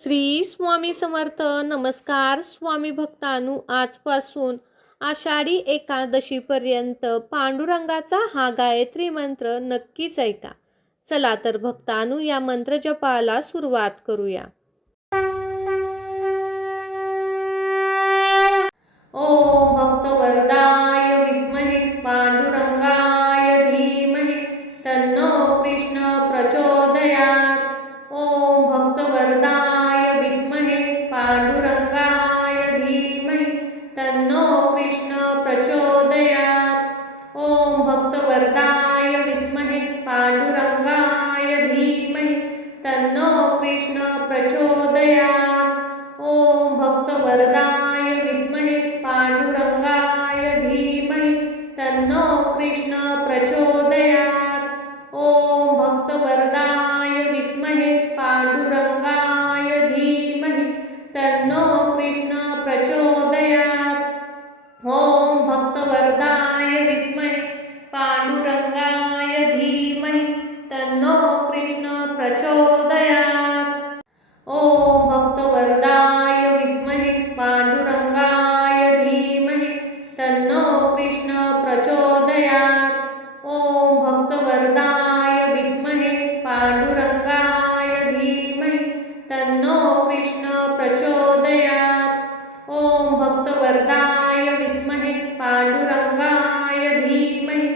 श्री स्वामी समर्थ. नमस्कार स्वामी भक्तांनो, आजपासून आषाढी एकादशीपर्यंत पांडुरंगाचा हा गायत्री मंत्र नक्कीच ऐका. चला तर भक्तांनो, या मंत्र जपाला सुरुवात करूया. ओम भक्तवरदाय विद्महे पांडुरंगाय धीमहि तन्नो कृष्ण प्रचोदयात्. ओम भक्तवरदाय विद्महे पांडुरंगाय धीमहि तन्नो कृष्ण प्रचोदयात्. ओम भक्तवरदाय विद्महे पांडुरंगाय धीमहि तन्नो कृष्ण प्रचोदयात्. ओम भक्तवरदाय विद्महे पांडुरंगाय धीमहि तन्नो कृष्ण प्रचोदयात्. ओम भक्तवरदाय विद्महे पांडुरंगाय धीमहि तन्नो कृष्ण प्रचोदयात्. ओम भक्तवरदाय विद्महे पांडुरंगाय धीमहि तन्नो कृष्ण प्रचोदयात्. ओम भक्तवरदाय विद्महे पांडुरंगाय धीमहि तन्नो कृष्ण प्रचोदयात्. ओम भक्तवरदाय विद्महे पांडुरंगाय धीमहि तन्नो कृष्ण प्रचोदयात्. ओम भक्तवरदाय विद्महे पांडुरंगाय धीमहि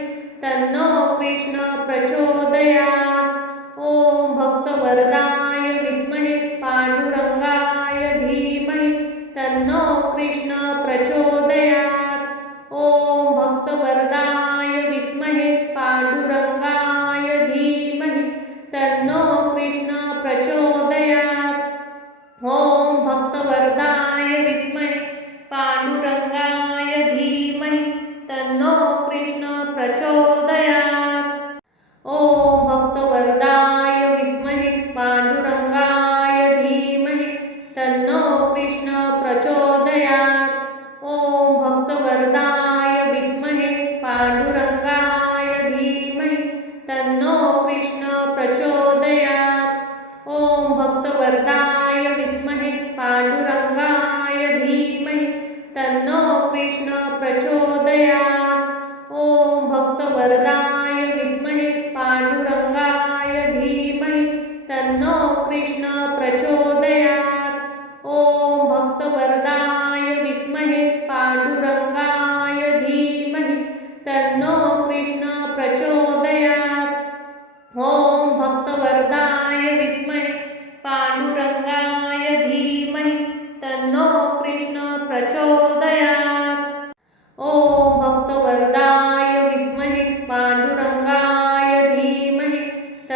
तन्नो कृष्ण प्रचोदयात्. ओम भक्तवरदाय विद्महे पांडुरंगाय धीमहि तन्नो कृष्ण प्रचोदयात्. ओम भक्तवरदाय विद्महे पांडुरंगाय धीमहि तन्नो कृष्ण प्रचोदयात्. ओम भक्तवरदाय विद्महे पांडुरंगाय धीमहि तन्नो कृष्ण प्रचोदयात्. ओम भक्तवरदाय विद्महे पांडुरंगाय धीमहि तन्नो कृष्ण प्रचोदयात्. ओम भक्तवरदाय विद्महे पांडुरंगाय धीमहि तन्नो कृष्ण प्रचोदयात्. ओम भक्तवरदाय विद्महे पांडुरंगाय धीमहि तन्नो कृष्ण प्रचोदयात्. ओम भक्तवरदाय विद्महे पांडुरंगाय धीमहि तन्नो कृष्ण प्रचोदयात्. ओम भक्तवरदाय विद्महे पांडुरंगाय धीमहि तन्नो कृष्ण प्रचोदयात्. ओम भक्तवरदाय विद्महे पांडुरंगाय धीमहि तन्नो कृष्ण प्रचोदयात्. ओम भक्तवरदाय विद्महे पांडुरंगाय धीमहि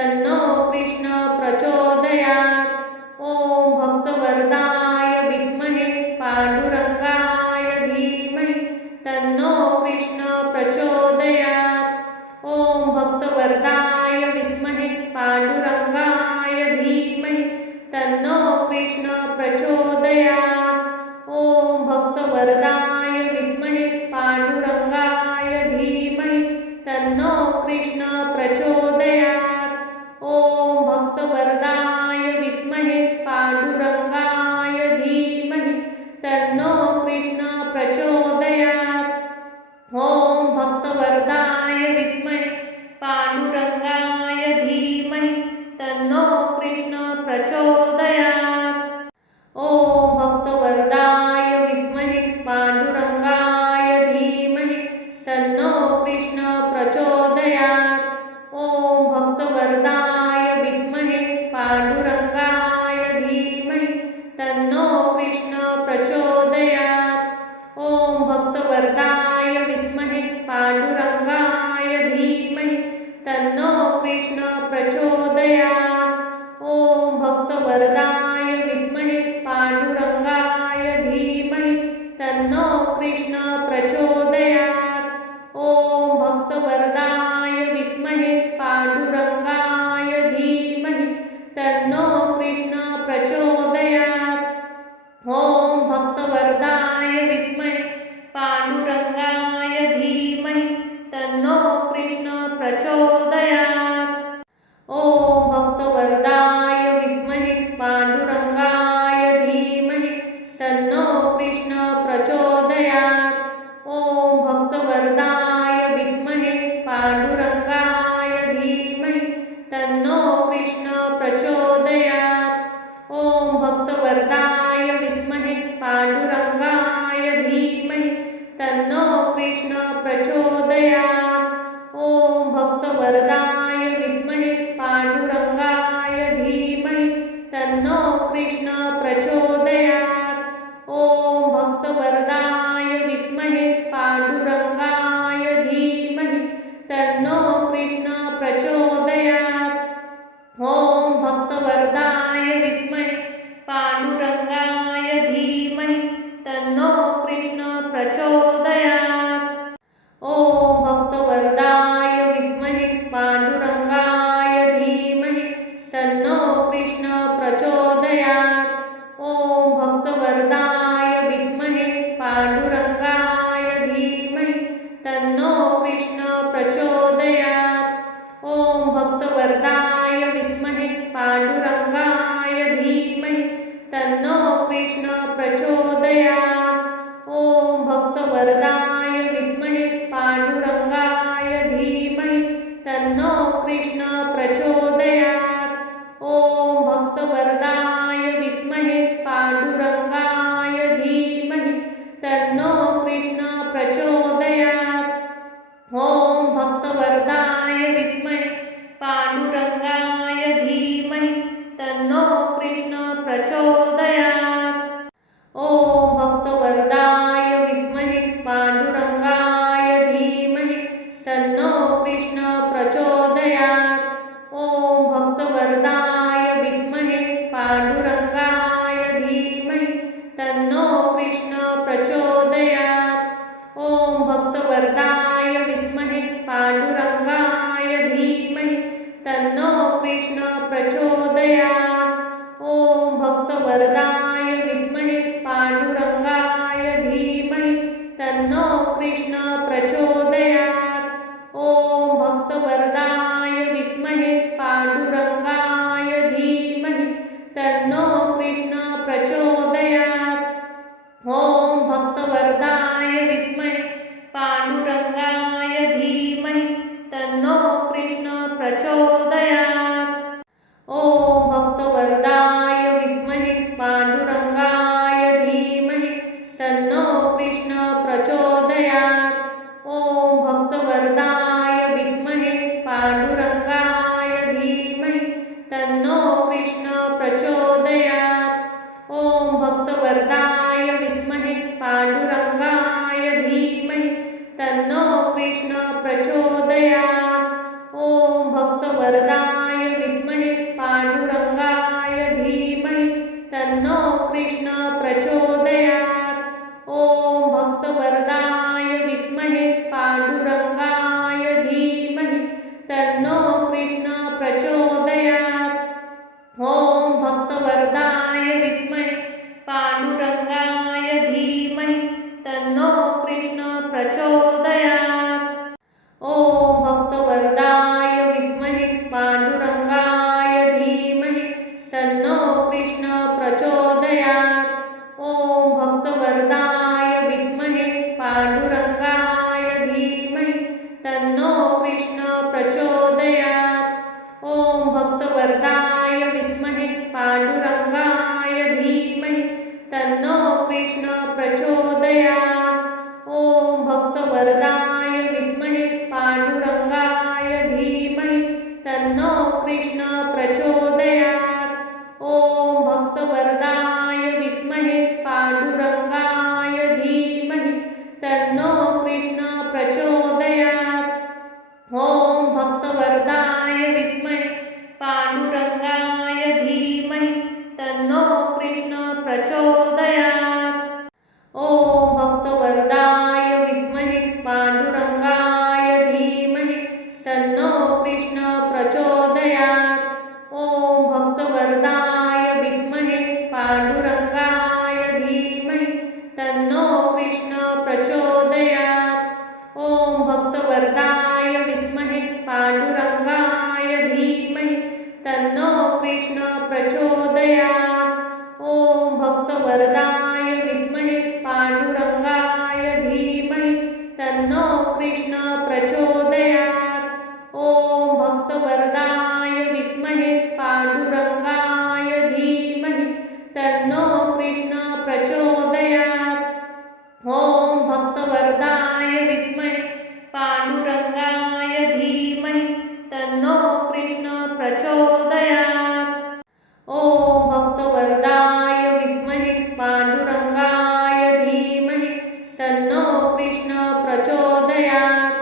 तन्नो कृष्ण प्रचोदयात्. ओम भक्तवरदाय विद्महे पांडुरंगाय धीमहि तन्नो कृष्ण प्रचोदयात्. ओम भक्तवरदाय विद्महे पांडुरंगाय धीमहि तन्नो कृष्ण प्रचोदयात्. ओम भक्तवरदाय विद्महे पांडुरंगाय धीमहि तन्नो कृष्ण प्रचोदयात्. ओम भक्तवरदाय विद्महे पांडुरंगाय धीमहि तन्नो कृष्ण प्रचोदयात्. ओम भक्तवरदाय विद्महे पांडुरंगाय धीमहि तन्नो कृष्ण प्रचोदयात्. ओम भक्तवरदाय विद्महे पांडुरंगाय धीमहि तन्नो कृष्ण प्रचोदयात्. ओम भक्तवरदाय विद्महे पांडुरंगाय धीमहि तन्नो कृष्ण प्रचोदयात्. ओम भक्तवरदाय विद्महे पांडुरंगाय धीमहि तन्नो कृष्ण प्रचोदयात्. ओम भक्तवरदाय विद्महे पांडुरंगाय धीमहि तन्नो कृष्ण प्रचोदयात्. ओम भक्तवरदाय विद्महे पांडुरंगाय धीमहि तन्नो कृष्ण प्रचोदयात्. ओम भक्तवरदाय विद्महे पांडुरंगाय धीमहि तन्नो कृष्ण प्रचोदयात्. ओम भक्तवरदाय विद्महे पांडुरंगाय तन्नो कृष्ण प्रचोदयात्। ॐ भक्तवरदाय विद्महे पांडुरंगाय धीमहि तन्नो कृष्ण प्रचोदयात्। ॐ भक्तवरदाय विद्महे पांडुरंगाय धीमहि तन्नो कृष्ण प्रचोदयात्। ॐ भक्तवरदाय विद्महे पांडुरंगाय धीमहि तन्नो कृष्ण प्रचोदयात्। ॐ भक्तवरदाय विद्महे पांडुरंगाय धीमहि तन्नो कृष्ण प्रचोदयात्। ॐ भक्तवरदाय विद्महे पांडुरंगाय धीमहि तन्नो कृष्ण प्रचोदयात्। ॐ भक्तवरदाय विद्महे पांडुरंगाय धीमहि तन्नो कृष्ण प्रचोदयात्। ॐ भक्तवरदाय विद्महे पांडुरंगाय धीमहि तन्नो कृष्ण प्रचोदयात्। ॐ भक्तवरदाय विद्महे पांडुरंगाय धीमहि तन्नो कृष्ण प्रचोदयात्। ॐ भक्तवरदाय विद्महे पांडुरंगाय धीमहि तन्नो कृष्ण प्रचोदयात्। ॐ भक्तवरदाय विद्महे पांडुरंगाय धीमहि तन्नो कृष्ण प्रचोदयात्। ॐ भक्तवरदाय विद्महे पांडुरंगाय धीमहि तन्नो कृष्ण प्रचोदयात्। ॐ भक्तवरदाय विद्महे पांडुरंगाय धीमहि तन्नो कृष्ण प्रचोदयात्। ॐ भक्तवरदाय विद्महे पांडुरंगाय धीमहि तन्नो कृष्ण प्रचोदयात्। ॐ भक्तवरदाय विद्महे पांडुरंगाय धीमहि तन्नो कृष्ण प्रचोदयात्। ॐ भक्तवरदाय विद्महे पांडुरंगाय धीमहि तन्नो कृष्ण प्रचोदयात्। ॐ भक्तवरदाय विद्महे पांडुरंगाय धीमहि तन्नो कृष्ण प्रचोदयात्। ॐ भक्तवरदाय विद्महे पांडुरंगाय धीमहि तन्नो कृष्ण प्रचोदयात्। ॐ भक्तवरदाय विद्महे पांडुरंगाय धीमहि तन्नो कृष्ण प्रचोदयात्। ॐ भक्तवरदाय विद्महे पांडुरंगाय धीमहि तन्नो कृष्ण प्रचोदयात्। ॐ भक्तवरदाय विद्महे पांडुरंगाय धीमहि तन्नो कृष्ण प्रचोदयात्। ॐ भक्तवरदाय विद्महे पांडुरंगाय धीमहि तन्नो कृष्ण प्रचोदयात्। ॐ भक्तवरदाय विद्महे पांडुरंगाय धीमहि तन्नो कृष्ण प्रचोदयात्। ॐ भक्तवरदाय विद्महे पांडुरंगाय धीमहि तन्नो कृष्ण प्रचोदयात्। ॐ भक्तवरदाय विद्महे पांडुरंगाय धीमहि तन्नो कृष्ण प्रचोदयात्। ॐ भक्तवरदाय विद्महे पांडुरंगाय धीमहि तन्नो कृष्ण प्रचोदयात्। ॐ भक्तवरदाय विद्महे पांडुरंगाय धीमहि तन्नो कृष्ण प्रचोदयात्। ॐ भक्तवरदाय विद्महे पांडुरंगाय धीमहि तन्नो कृष्ण प्रचोदयात्। ॐ भक्तवरदाय विद्महे पांडुरंगाय धीमहि तन्नो कृष्ण प्रचोदयात्। ॐ भक्तवरदाय विद्महे पांडुरंगाय धीमहि तन्नो कृष्ण प्रचोदयात्। ॐ भक्तवरदाय विद्महे पांडुरंगाय धीमहि तन्नो कृष्ण प्रचोदयात्। ॐ भक्तवरदाय विद्महे पांडुरंगाय धीमहि तन्नो कृष्ण प्रचोदयात्। ॐ भक्तवरदाय विद्महे पांडुरंगाय धीमहि तन्नो कृष्ण प्रचोदयात्। ॐ भक्तवरदाय प्रचोदयात्। ॐ भक्तवरदाय विद्महे पांडुरंगाय धीमहि तन्नो कृष्ण प्रचोदयात्।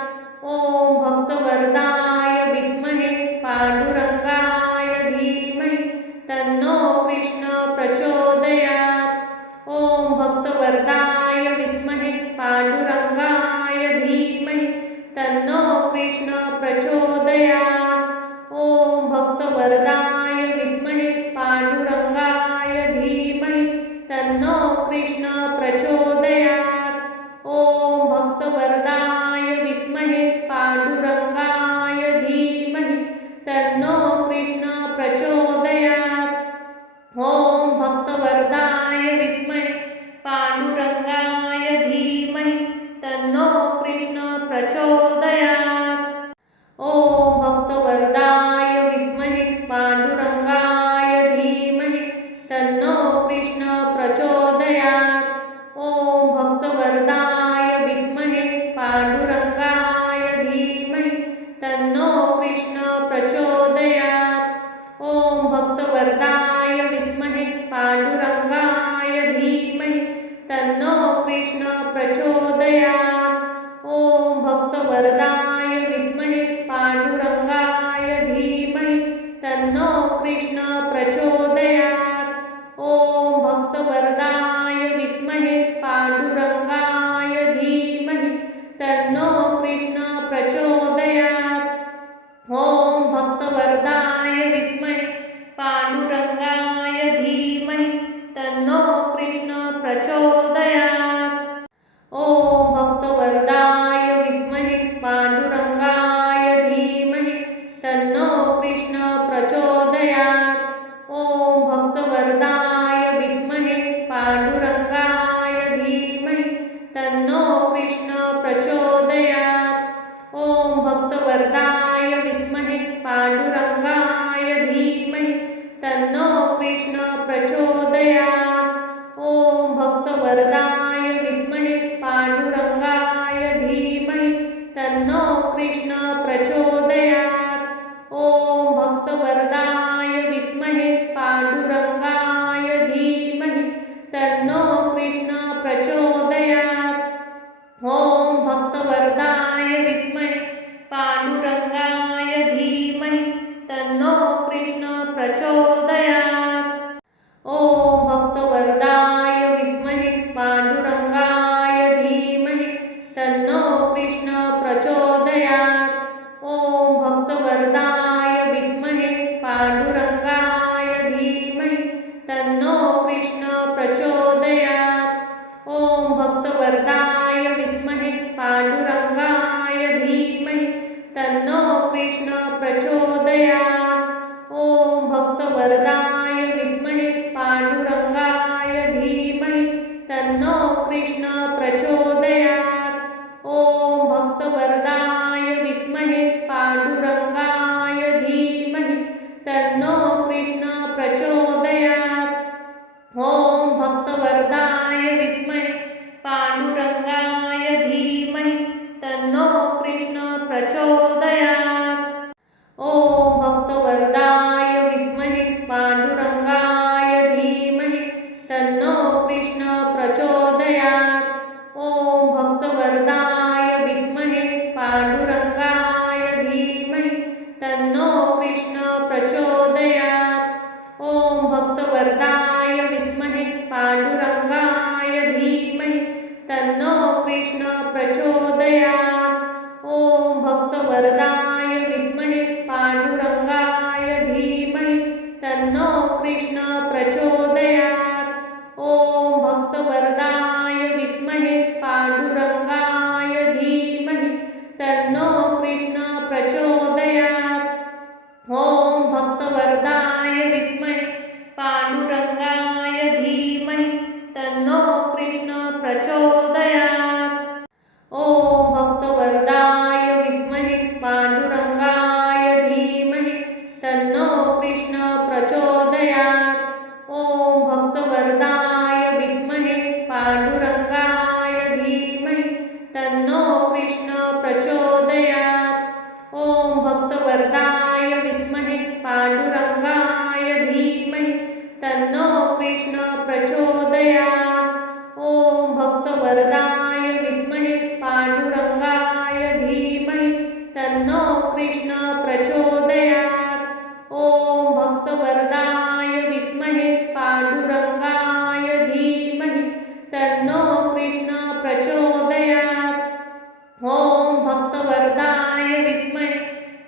ॐ भक्तवरदाय विद्महे पांडुरंगाय धीमहि तन्नो कृष्ण प्रचोदयात्। ॐ भक्तवरदाय विद्महे पांडुरंगाय धीमहि तन्नो कृष्ण प्रचोदयात्। ॐ भक्तवरदाय विद्महे पांडुरंगाय धीमहि तन्नो कृष्ण प्रचोदयात्। ॐ भक्तवरदाय विद्महे पांडुरंगाय धीमहि तन्नो कृष्ण प्रचोदयात्। ॐ भक्तवरदाय विद्महे पांडुरंगाय धीमहि तन्नो कृष्ण प्रचोदयात्। ॐ भक्तवरदाय विद्महे पांडुरंगाय धीमहि तन्नो कृष्ण प्रचोदयात्। ॐ भक्तवरदाय विद्महे पांडुरंगाय धीमहि तन्नो कृष्ण प्रचोदयात्। ॐ भक्तवरदाय विद्महे पांडुरंगाय धीमहि तन्नो कृष्ण प्रचोदयात्। ॐ भक्तवरदाय विद्महे पांडुरंगाय धीमहि तन्नो कृष्ण प्रचोदयात्। ॐ भक्तवरदाय विद्महे पांडुरंगाय धीमहि तन्नो कृष्ण प्रचोदयात्। ॐ भक्तवरदाय विद्महे पांडुरंगाय धीमहि तन्नो कृष्ण प्रचोदयात्। ॐ भक्तवरदाय विद्महे पांडुरंगाय धीमहि तन्नो कृष्ण प्रचोदयात्। ॐ भक्तवरदाय विद्महे पांडुरंगाय धीमहि तन्नो कृष्ण प्रचोदयात्। ॐ भक्तवरदाय विद्महे पांडुरंगाय धीमहि तन्नो कृष्ण प्रचोदयात्। ॐ भक्तवरदाय विद्महे पांडुरंगाय धीमहि तन्नो कृष्ण प्रचोदयात्। ॐ भक्तवरदाय विद्महे पांडुरंगाय धीमहि तन्नो कृष्ण प्रचोदयात्। ॐ भक्तवरदाय विद्महे पांडुरंगाय धीमहि तन्नो कृष्ण प्रचोदयात्। ॐ भक्तवरदाय विद्महे पांडुरंगाय धीमहि तन्नो कृष्ण प्रचोदयात्। ॐ भक्तवरदाय विद्महे पांडुरंगाय धीमहि तन्नो कृष्ण प्रचोदयात्। ॐ भक्तवरदाय विद्महे पांडुरंगाय धीमहि तन्नो कृष्ण प्रचोदयात्। ॐ भक्तवरदाय विद्महे पांडुरंगाय धीमहि तन्नो कृष्ण प्रचोदयात्। ॐ भक्तवरदाय विद्महे पांडुरंगाय धीमहि तन्नो कृष्ण प्रचोदयात्। ॐ भक्तवरदाय विद्महे पांडुरंगाय धीमहि तन्नो कृष्ण प्रचोदयात्। ॐ भक्तवरदाय विद्महे पांडुरंगाय धीमहि तन्नो कृष्ण प्रचोदयात्। ॐ भक्तवरदाय विद्महे पांडुरंगाय धीमहि तन्नो कृष्ण प्रचोदयात्। ॐ भक्तवरदाय विद्महे पांडुरंगाय धीमहि तन्नो कृष्ण प्रचोदयात्। ॐ भक्तवरदाय विद्महे पांडुरंगाय धीमहि तन्नो कृष्ण प्रचोदयात्। ॐ भक्तवरदाय विद्महे पांडुरंगाय धीमहि तन्नो कृष्ण प्रचोदयात्। ॐ भक्तवरदाय विद्महे पांडुरंगाय धीमहि तन्नो कृष्ण प्रचोदयात्। ॐ भक्तवरदाय विद्महे पांडुरंगाय धीमहि तन्नो कृष्ण प्रचोदयात्। ॐ भक्तवरदाय विद्महे पांडुरंगाय धीमहि तन्नो कृष्ण प्रचोदयात्। ॐ भक्तवरदाय विद्महे पांडुरंगाय धीमहि तन्नो कृष्ण प्रचोदयात्। ओम भक्तवरदाय विद्महे पांडुरंगाय धीमहि तन्नो कृष्ण प्रचोदयात्। ओम भक्तवरदाय विद्महे पांडुरंगाय धीमहि तन्नो कृष्ण प्रचोदयात्। ओम भक्तवरदाय विद्महे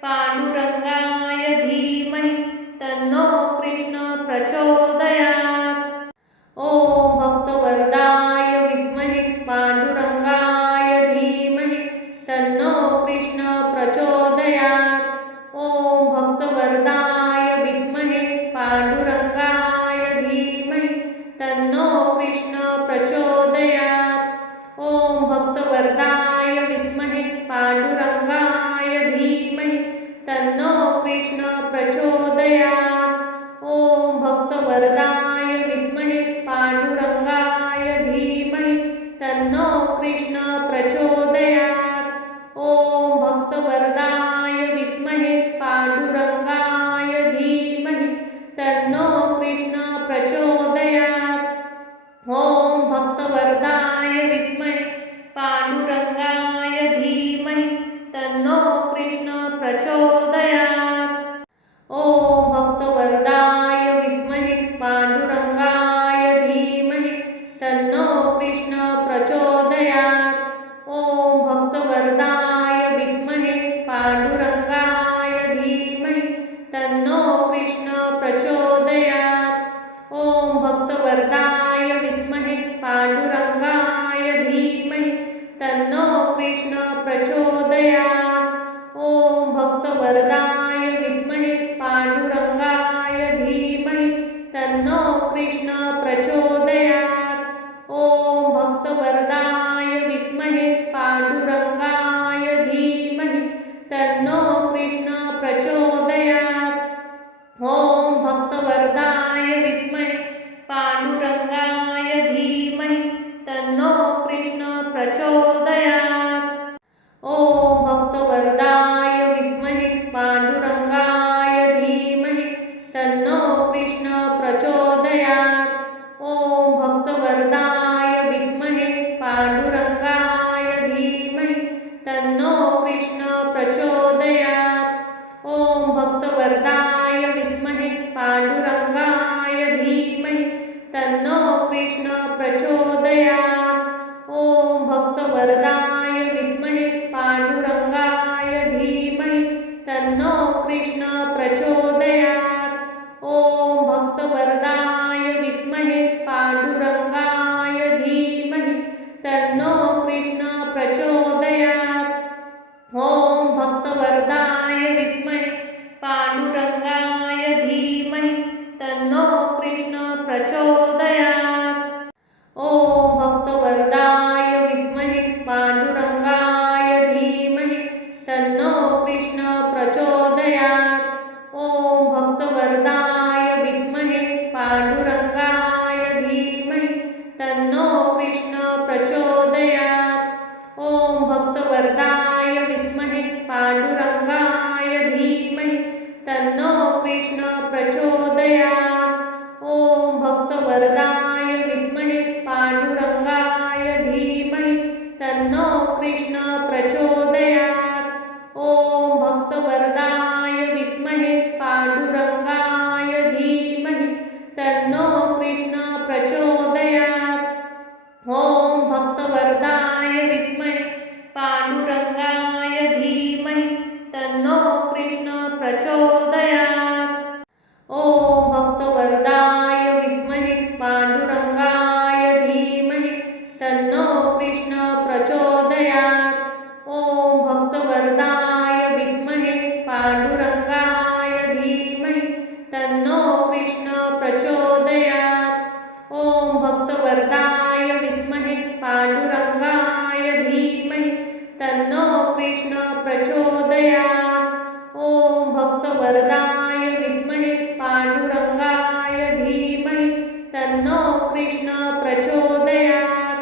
पांडुरंगाय धीमहि तन्नो कृष्ण प्रचोदयात्। ओम भक्तवरदाय विद्महे पांडुरंगाय धीमहि तन्नो कृष्ण प्रचोदयात्। ओम भक्तवरदाय विद्महे पांडुरंगाय धीमहि तन्नो कृष्ण प्रचोदयात्। ओम भक्तवरदाय विद्महे पांडुरंगाय धीमहि तन्नो कृष्ण प्रचोदयात्। ओम भक्तवरदाय विद्महे पांडुरंगाय धीमहि तन्नो कृष्ण प्रचोदयात्। ओम भक्तवरदाय विद्महे पांडुरंगाय धीमहि तन्नो कृष्ण प्रचोदयात्। ओम भक्तवरदाय विद्महे पांडुरंगाय धीमहि तन्नो कृष्ण प्रचोदयात्। ओम भक्तवरदाय विद्महे पांडुरंगाय धीमहि तन्नो कृष्ण प्रचोदयात्। ओम भक्तवरदाय विद्महे पांडुरंगाय धीमहि तन्नो कृष्ण प्रचोदयात्। ओम भक्तवरदाय विद्महे पांडुरंगाय धीमहि तन्नो कृष्ण प्रचोदयात्। ओम भक्तवरदाय विद्महे पांडुरंगाय धीमहि तन्नो कृष्ण प्रचोदयात्। ओम भक्तवरदाय विद्महे पांडुरंगाय धीमहि तन्नो कृष्ण प्रचोदयात्। ओम भक्तवरदाय विद्महे पांडुरंगाय धीमहि तन्नो कृष्ण प्रचोदयात्। ओम भक्तवरदाय विद्महे पांडुरंगाय धीमहि तन्नो कृष्ण प्रचोदयात्। ओम भक्तवरदाय विद्महे पांडुरंगाय धीमहि तन्नो कृष्ण प्रचोदयात्। ओम भक्तवरदाय विद्महे पांडुरंगाय धीमहि तन्नो कृष्ण प्रचोदयात्। ओम भक्तवरदाय विद्महे पांडुरंगाय धीमहि तन्नो कृष्ण प्रचोदयात्। ओम भक्तवरदाय विद्महे पांडुरंगाय धीमहि तन्नो कृष्ण प्रचोदयात्। ओम भक्तवरदाय विद्महे पांडुरंगाय धीमहि तन्नो कृष्ण प्रचोदयात्। ओम भक्तवरदाय विद्महे पांडुरंगाय धीमहि तन्नो कृष्ण प्रचोदयात्। ओम भक्तवरदाय विद्महे पांडुरंगाय धीमहि तन्नो कृष्ण प्रचोदयात्। ओम भक्तवरदाय विद्महे पांडुरंगाय धीमहि तन्नो कृष्ण प्रचोदयात्। ओम भक्तवरदाय विद्महे पांडुरंगाय धीमहि तन्नो कृष्ण प्रचोदयात्। ओम भक्तवरदाय विद्महे पांडुरंगाय धीमहि तन्नो कृष्ण प्रचोदयात्। ओम भक्तवरदाय विद्महे पांडुरंगाय धीमहि तन्नो कृष्ण प्रचोदयात्। ओम भक्तवरदाय विद्महे पांडुरंगाय धीमहि तन्नो कृष्ण प्रचोदयात्। ओम भक्तवरदाय विद्महे पांडुरंगाय धीमहि तन्नो कृष्ण प्रचोदयात्। ओम भक्तवरदाय विद्महे पांडुरंगाय धीमहि तन्नो कृष्ण प्रचोदयात्। ओम भक्तवरदाय विद्महे पांडुरंगाय धीमहि तन्नो कृष्ण प्रचोदयात्।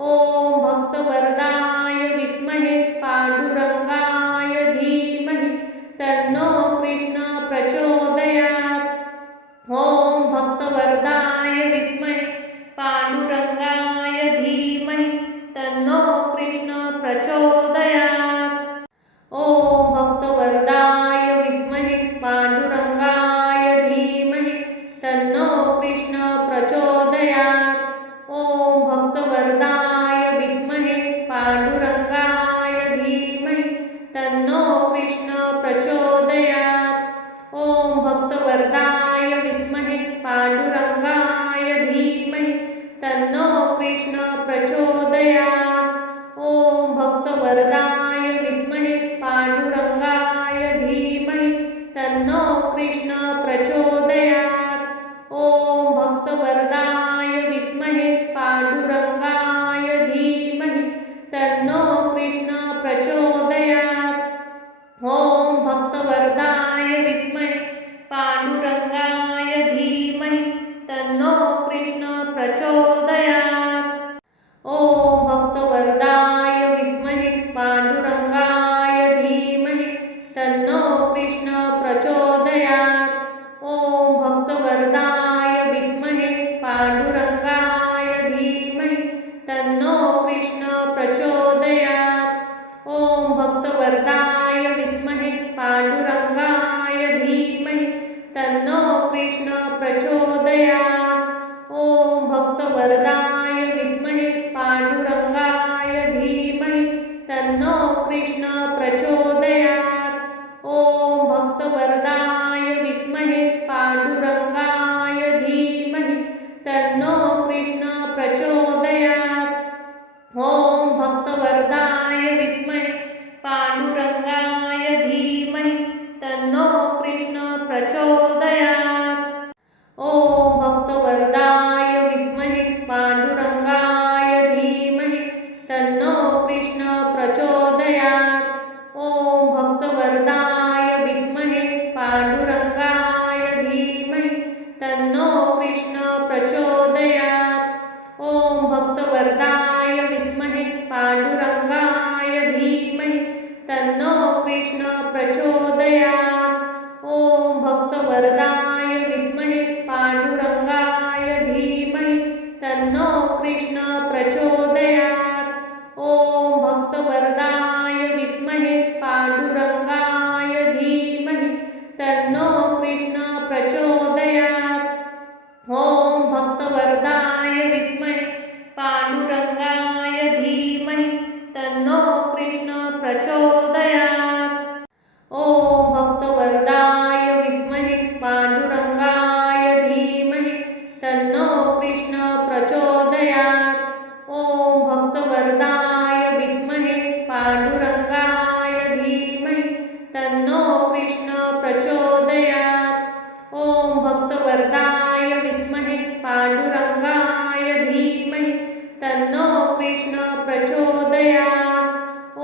ओम भक्तवरदाय विद्महे पांडुरंगाय धीमहि तन्नो कृष्ण प्रचोदयात्। प्रचोदयात्। ॐ भक्तवरदाय विद्महे पांडुरंगाय धीमहि तन्नो कृष्ण प्रचोदयात्। ॐ भक्तवरदाय विद्महे पांडुरंगाय धीमहि तन्नो कृष्ण प्रचोदयात्। ॐ भक्तवरदाय विद्महे पांडुरंगाय धीमहि तन्नो कृष्ण प्रचोदयात्। ॐ भक्तवरदाय विद्महे पांडुरंगाय धीमहि तन्नो कृष्ण प्रचोदयात्। ॐ भक्तवरदाय विद्महे पांडुरंगाय धीमहि तन्नो कृष्ण प्रचोदयात्। ॐ भक्तवरदाय विद्महे पांडुरंगाय धीमहि तन्नो कृष्ण प्रचोदयात्। ॐ भक्तवरदाय विद्महे पांडुरंगाय धीमहि तन्नो कृष्ण प्रचोदयात्। ॐ भक्तवरदाय विद्महे पांडुरंगाय धीमहि तन्नो कृष्ण प्रचोदयात्। ॐ भक्तवरदाय विद्महे पांडुरंगाय धीमहि तन्नो कृष्ण प्रचोदयात्। ॐ भक्तवरदाय विद्महे पांडुरंगाय धीमहि तन्नो कृष्ण प्रचोदयात्। ॐ भक्तवरदाय विद्महे पांडुरंगाय धीमहि तन्नो कृष्ण प्रचोदयात्। ॐ भक्तवरदाय विद्महे पांडुरंगाय धीमहि तन्नो कृष्ण प्रचोदयात्। ॐ भक्तवरदाय विद्महे पांडुरंगाय धीमहि तन्नो कृष्ण प्रचोदयात्। ॐ भक्तवरदाय विद्महे पांडुरंगाय धीमहि तन्नो कृष्ण प्रचोदयात्। ॐ भक्तवरदाय विद्महे पांडुरंगाय धीमहि तन्नो कृष्ण प्रचोदयात्। ॐ भक्तवरदाय विद्महे पांडुरंगाय धीमहि तन्नो कृष्ण प्रचोदयात्। ॐ भक्तवरदाय विद्महे पांडुरंगाय धीमहि तन्नो कृष्ण प्रचोदयात्। ॐ भक्तवरदाय विद्महे पांडुरंगाय धीमहि तन्नो कृष्ण प्रचोदयात्। ॐ भक्तवरदाय विद्महे पांडुरंगाय धीमहि तन्नो कृष्ण प्रचोदयात्। ॐ भक्तवरदाय विद्महे पांडुरंगाय धीमहि तन्नो कृष्ण प्रचोदयात्। ॐ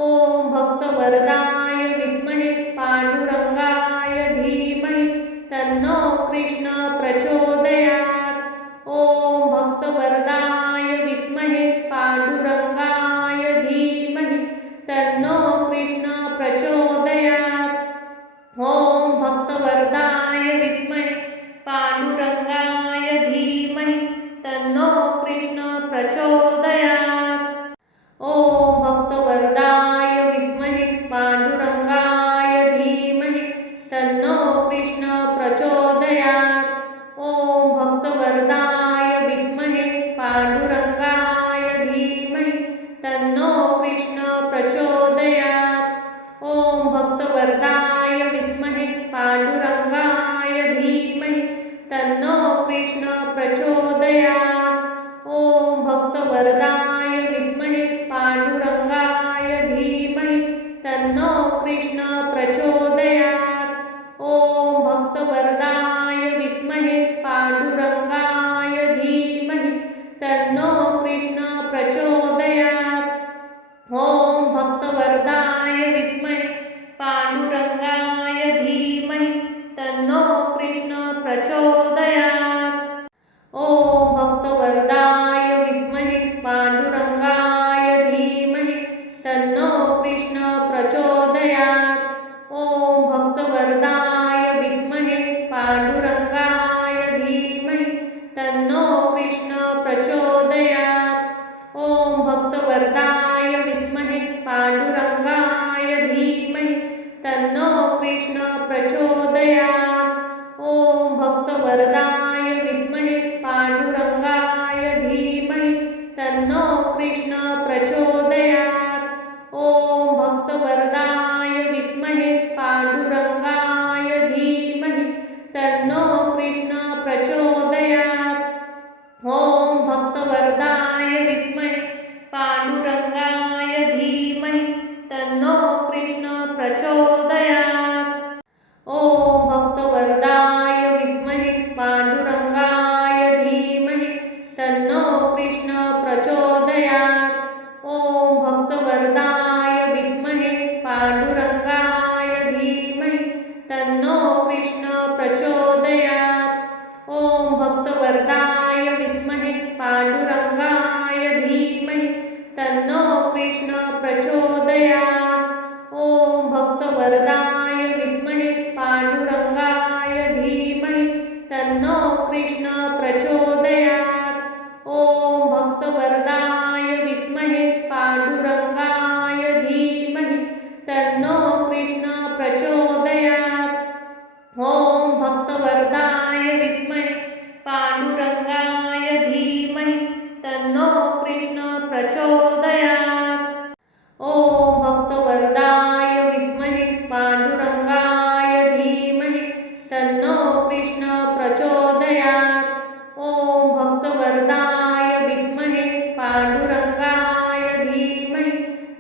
भक्तवरदाय विद्महे पांडुरंगाय धीमहि तन्नो कृष्ण प्रचोदयात्। ॐ भक्तवरदाय विद्महे पांडुरंगाय धीमहि तन्नो कृष्ण प्रचोदयात्। ॐ भक्तवरदाय विद्महे पांडुरंगाय धीमहि तन्नो कृष्ण प्रचोदयात्। ॐ भक्तवरदाय विद्महे पांडुरंगाय धीमहि तन्नो कृष्ण प्रचोदयात्। ॐ भक्तवरदाय विद्महे पांडुरंगाय धीमहि तन्नो कृष्ण प्रचोदयात्। ॐ भक्तवरदाय विद्महे पांडुरंगाय धीमहि तन्नो कृष्ण प्रचोदयात्। ॐ भक्तवरदाय विद्महे पांडुरंगाय धीमहि तन्नो कृष्ण प्रचोदयात्। ॐ भक्तवरदाय विद्महे पांडुरंगाय धीमहि तन्नो कृष्ण प्रचोदयात्। ॐ भक्तवरदाय विद्महे पांडुरंगाय धीमहि तन्नो कृष्ण प्रचोदयात्। ॐ भक्तवरदाय विद्महे पांडुरंगाय धीमहि तन्नो कृष्ण प्रचोदयात्। ॐ भक्तवरदाय विद्महे पांडुरंगाय धीमहि तन्नो कृष्ण प्रचोदयात्। ॐ भक्तवरदाय विद्महे पांडुरंगाय धीमहि तन्नो कृष्ण प्रचोदयात्। ॐ भक्तवरदाय विद्महे पांडुरंगाय कृष्ण प्रचोदयात्। ॐ भक्तवरदाय विद्महे पांडुरंगाय धीमहि तन्नो कृष्ण प्रचोदयात्। ॐ भक्तवरदाय विद्महे पांडुरंगाय धीमहि तन्नो कृष्ण प्रचोदयात्। ॐ भक्तवरदाय विद्महे पांडुरंगाय धीमहि तन्नो कृष्ण प्रचोदयात्। ॐ भक्तवरदाय विद्महे पांडुरंगाय धीमहि तन्नो कृष्ण प्रचोदयात्। ॐ भक्तवरदाय विद्महे पांडुरंगाय धीमहि तन्नो कृष्ण प्रचोदयात्। ॐ भक्तवरदाय विद्महे पांडुरंगाय धीमहि तन्नो कृष्ण प्रचोदयात्। ॐ भक्तवरदाय विद्महे पांडुरंगाय धीमहि तन्नो कृष्ण प्रचोदयात्। ॐ भक्तवरदाय विद्महे पांडुरंगाय धीमहि तन्नो कृष्ण प्रचोदयात्। ॐ भक्तवरदाय विद्महे पांडुरंगाय धीमहि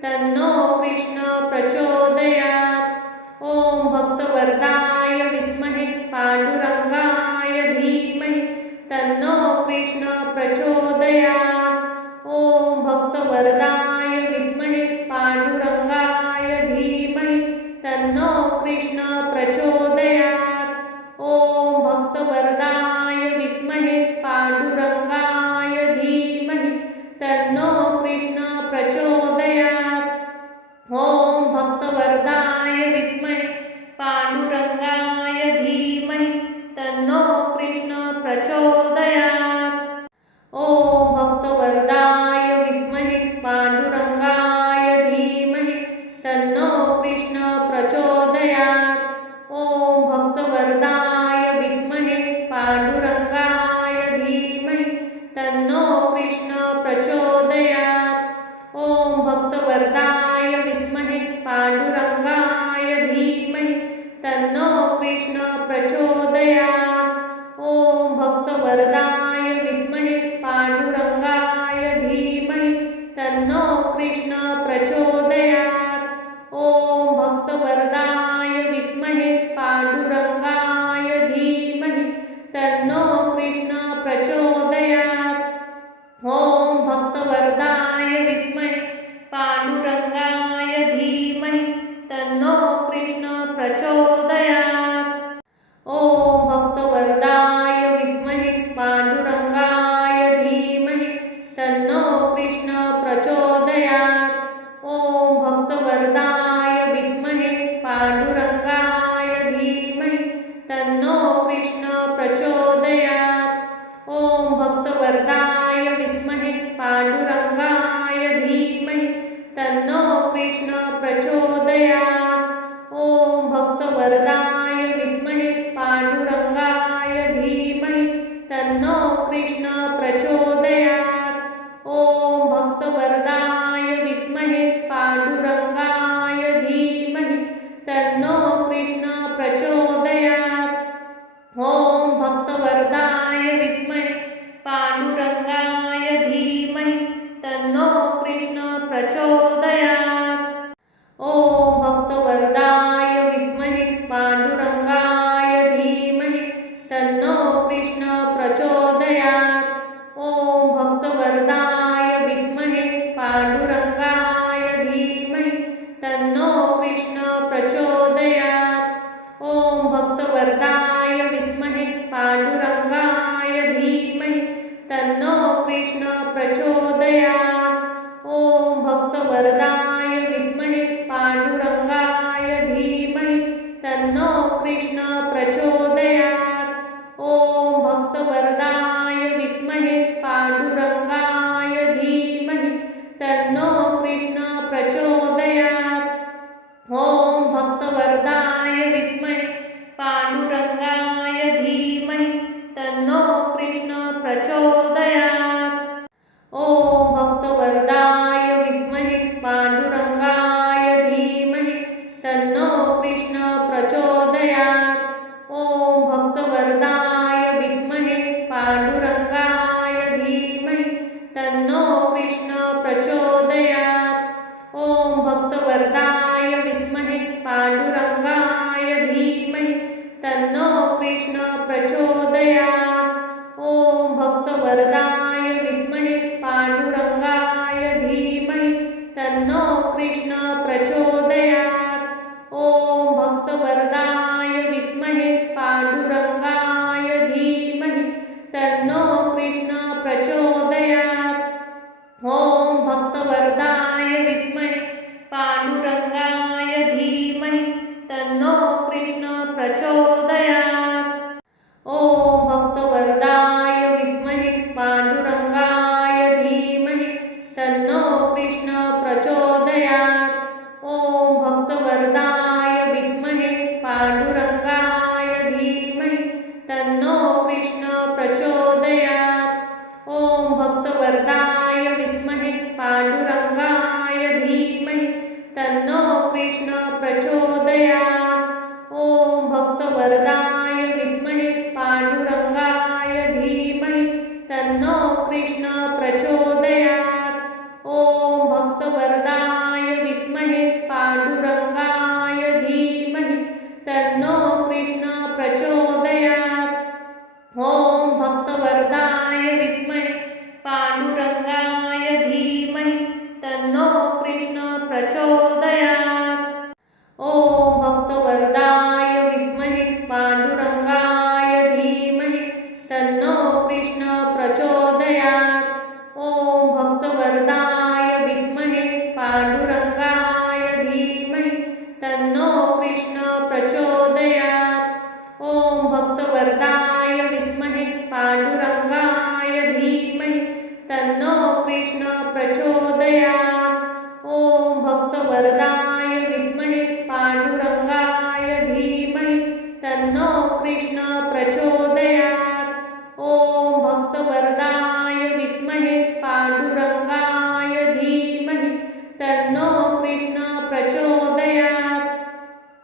तन्नो कृष्ण प्रचोदयात्। ॐ भक्तवरदाय विद्महे पांडुरंगाय धीमहि तन्नो कृष्ण प्रचोदयात्। ॐ भक्तवरदाय विद्महे पांडुरंगाय धीमहि तन्नो कृष्ण प्रचोदयात्। ॐ भक्तवरदाय विद्महे पांडुरंगाय धीमहि तन्नो कृष्ण प्रचोदयात्। ॐ भक्तवरदाय विद्महे पांडुरंगाय धीमहि तन्नो कृष्ण प्रचोदयात्। ॐ भक्तवरदाय विद्महे पांडुरंगाय धीमहि तन्नो कृष्ण प्रचोदयात्। ॐ भक्तवरदाय विद्महे पांडुरंगाय धीमहि तन्नो कृष्ण प्रचोदयात्। ॐ भक्तवरदाय विद्महे पांडुरंगाय धीमहि तन्नो कृष्ण प्रचोदयात्। ॐ भक्तवरदाय विद्महे पांडुरंगाय धीमहि तन्नो कृष्ण प्रचोदयात्। ॐ भक्तवरदाय विद्महे पांडुरंगाय धीमहि तन्नो कृष्ण प्रचोदयात्। ॐ भक्तवरदाय विद्महे पांडुरंगाय धीमहि तन्नो कृष्ण प्रचोदयात्। ॐ भक्तवरदाय विद्महे पांडुरंगाय धीमहि तन्नो कृष्ण प्रचोदयात्। ॐ भक्तवरदाय विद्महे पांडुरंगाय धीमहि तन्नो कृष्ण प्रचोदयात्। ॐ भक्तवरदाय विद्महे पांडुरंगाय धीमहि तन्नो कृष्ण प्रचोदयात्। ॐ भक्तवरदाय विद्महे पांडुरंगाय धीमहि तन्नो कृष्ण प्रचोदयात्। ॐ भक्तवरदाय विद्महे पांडुरंगाय धीमहि तन्नो कृष्ण प्रचोदयात्। ॐ भक्तवरदाय विद्महे पांडुरंगाय धीमहि तन्नो कृष्ण प्रचोदयात्। ॐ भक्तवरदाय विद्महे पांडुरंगाय धीमहि तन्नो कृष्ण प्रचोदयात्। ॐ भक्तवरदाय विद्महे पांडुरंगाय धीमहि तन्नो कृष्ण प्रचोदयात्। ॐ भक्तवरदाय विद्महे पांडुरंगाय धीमहि तन्नो कृष्ण प्रचोदयात्। ॐ भक्तवरदाय विद्महे पांडुरंगाय धीमहि तन्नो कृष्ण प्रचोदयात्। ॐ भक्तवरदाय विद्महे पांडुरंगाय धीमहि तन्नो कृष्ण प्रचोदयात्। ॐ भक्तवरदाय विद्महे पांडुरंगाय धीमहि प्रचोदयात्। ॐ भक्तवरदाय विद्महे पांडुरंगाय धीमहि तन्नो कृष्ण प्रचोदयात्। ॐ भक्तवरदाय विद्महे पांडुरंगाय धीमहि तन्नो कृष्ण प्रचोदयात्। ॐ भक्तवरदाय विद्महे पांडुरंगाय धीमहि तन्नो कृष्ण प्रचोदयात्। ॐ भक्तवरदाय विद्महे पांडुरंगाय धीमहि तन्नो कृष्ण प्रचोदयात्। ॐ भक्तवरदाय विद्महे पांडुरंगाय धीमहि तन्नो कृष्ण प्रचोदयात्। ॐ भक्तवरदाय विद्महे पांडुरंगाय धीमहि तन्नो कृष्ण प्रचोदयात्। ॐ भक्तवरदाय विद्महे पांडुरंगाय धीमहि तन्नो कृष्ण प्रचोदयात्। ॐ भक्तवरदाय विद्महे पांडुरंगाय धीमहि तन्नो कृष्ण प्रचोदयात्। ॐ भक्तवरदाय विद्महे पांडुरंगाय धीमहि तन्नो कृष्ण प्रचोदयात्। ॐ भक्तवरदाय विद्महे पांडुरंगाय धीमहि तन्नो कृष्ण प्रचोदयात्। ॐ भक्तवरदाय विद्महे पांडुरंगाय धीमहि तन्नो कृष्ण प्रचोदयात्। ॐ भक्तवरदाय विद्महे पांडुरंगाय धीमहि तन्नो कृष्ण प्रचोदयात्। ॐ भक्तवरदाय विद्महे पांडुरंगाय धीमहि तन्नो कृष्ण प्रचोदयात्। ॐ भक्तवरदाय विद्महे पांडुरंगाय धीमहि तन्नो कृष्ण प्रचोदयात्।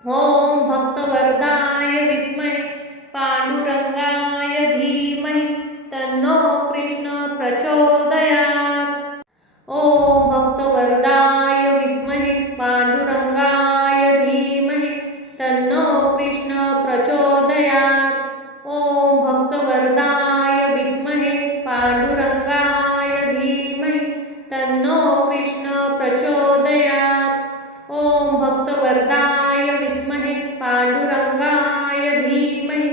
ॐ भक्तवरदाय विद्महे पांडुरंगाय धीमहि तन्नो कृष्ण प्रचोदयात्। ॐ भक्तवरदाय विद्महे पांडुरंगाय धीमहि तन्नो कृष्ण प्रचोदयात्। ॐ भक्तवरदाय विद्महे पांडुरंगाय धीमहि तन्नो कृष्ण प्रचोदयात्। ॐ भक्तवरदाय विद्महे पांडुरंगाय धीमहि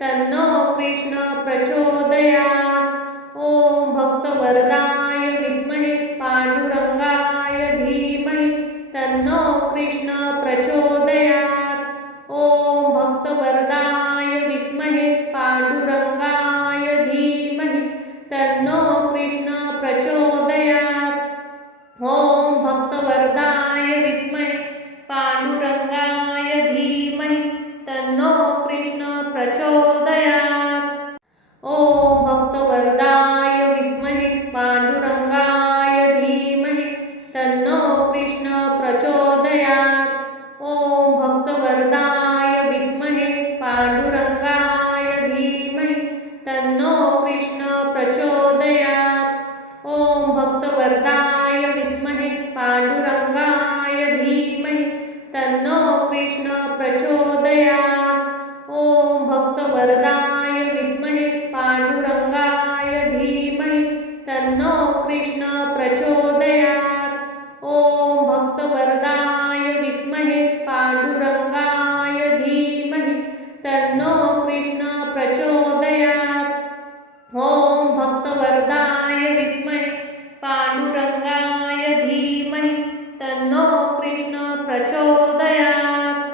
तन्नो कृष्ण प्रचोदयात्। ॐ भक्तवरदाय विद्महे पांडुरंगाय धीमहि तन्नो कृष्ण प्रचोदयात्। ॐ भक्तवरदाय विद्महे पांडुरंगाय धीमहि तन्नो कृष्ण प्रचोदयात्। ॐ भक्तवरदाय विद्महे पांडुरंगाय धीमहि तन्नो कृष्ण प्रचोदयात्। ॐ भक्तवरदाय विद्महे पांडुरंगाय धीमहि तन्नो कृष्ण प्रचोदयात्। ॐ भक्तवरदाय विद्महे पांडुरंगाय धीमहि तन्नो कृष्ण प्रचोदयात्। ॐ भक्तवरदाय विद्महे पांडुरंगाय धीमहि तन्नो कृष्ण प्रचोदयात्। ॐ भक्तवरदाय विद्महे पांडुरंगाय धीमहि तन्नो कृष्ण प्रचोदयात्। ॐ भक्तवरदाय विद्महे पांडुरंगाय धीमहि तन्नो कृष्ण प्रचोदयात्। ॐ भक्तवरदाय विद्महे पांडुरंगाय धीमहि तन्नो कृष्ण प्रचोदयात्।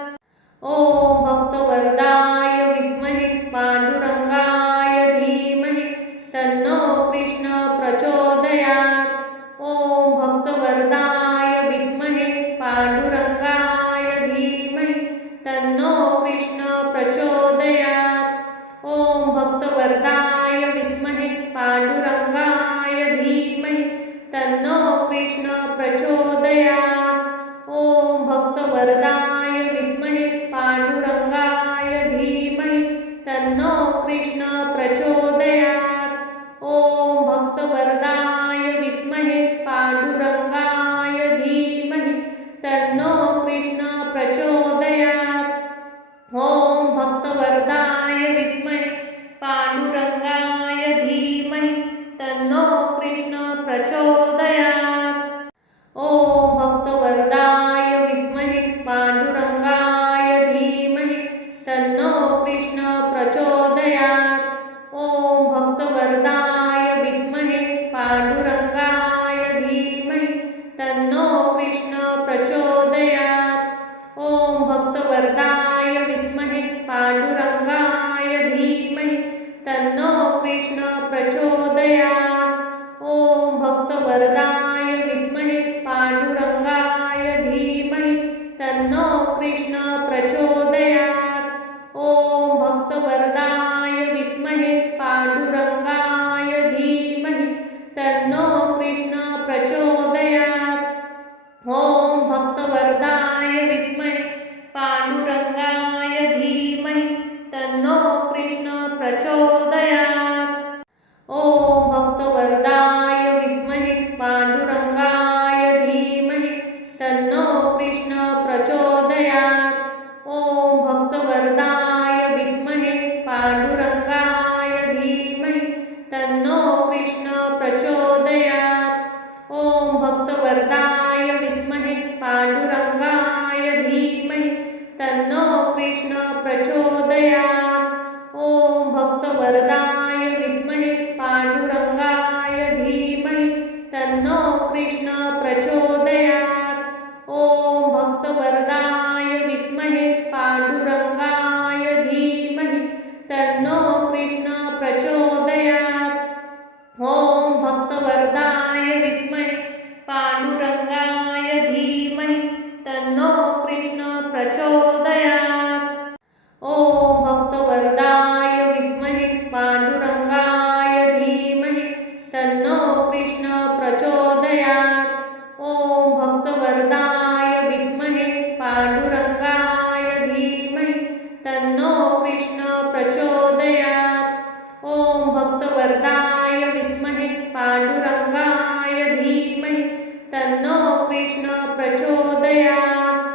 ॐ भक्तवरदाय विद्महे पांडुरंगाय धीमहि तन्नो कृष्ण प्रचोदयात्। ॐ भक्तवरदाय विद्महे पांडुरंगाय धीमहि तन्नो कृष्ण प्रचोदयात्। ॐ भक्तवरदाय विद्महे पांडुरंगाय धीमहि तन्नो कृष्ण प्रचोदयात्। ॐ भक्तवरदाय विद्महे पांडुरंगाय धीमहि तन्नो कृष्ण प्रचोदयात्। ॐ भक्तवरदाय विद्महे पांडुरंगाय धीमहि तन्नो कृष्ण प्रचोदयात्। ॐ भक्तवरदाय विद्महे पांडुरंगाय ॐ भक्तवरदाय विद्महे पांडुरंगाय धीमहि तन्नो कृष्ण प्रचोदयात्। ॐ भक्तवरदाय विद्महे पांडुरंगाय धीमहि तन्नो कृष्ण प्रचोदयात्। ॐ भक्तवरदाय विद्महे पांडुरंगाय धीमहि तन्नो कृष्ण प्रचोदयात्। ॐ भक्तवरदाय विद्महे पांडुरंगाय धीमहि तन्नो कृष्ण प्रचोदयात्। ॐ भक्तवरदाय विद्महे पांडुरंगाय धीमहि तन्नो कृष्ण प्रचोदयात्। ॐ भक्तवरदाय विद्महे पांडुरंगाय धीमहि तन्नो कृष्ण प्रचोदयात्। ॐ भक्तवरदाय विद्महे पांडुरंगाय धीमहि तन्नो कृष्ण प्रचोदयात्। ॐ भक्तवरदाय विद्महे पांडुरंगाय धीमहि तन्नो कृष्ण प्रचोदयात्। ॐ भक्तवरदाय विद्महे पांडुरंगाय धीमहि तन्नो कृष्ण प्रचोदयात्। ॐ भक्तवरदाय विद्महे पांडुरंगाय धीमहि तन्नो कृष्ण प्रचोदयात्। ॐ भक्तवरदाय विद्महे पांडुरंगाय धीमहि तन्नो कृष्ण प्रचोदयात्। ॐ भक्तवरदाय विद्महे पांडुरंगाय धीमहि तन्नो कृष्ण प्रचोदयात्। ॐ भक्तवरदाय विद्महे पांडुरंगाय धीमहि तन्नो कृष्ण प्रचोदयात्। ॐ भक्तवरदाय विद्महे पांडुरंगाय धीमहि तन्नो कृष्ण प्रचोदयात्।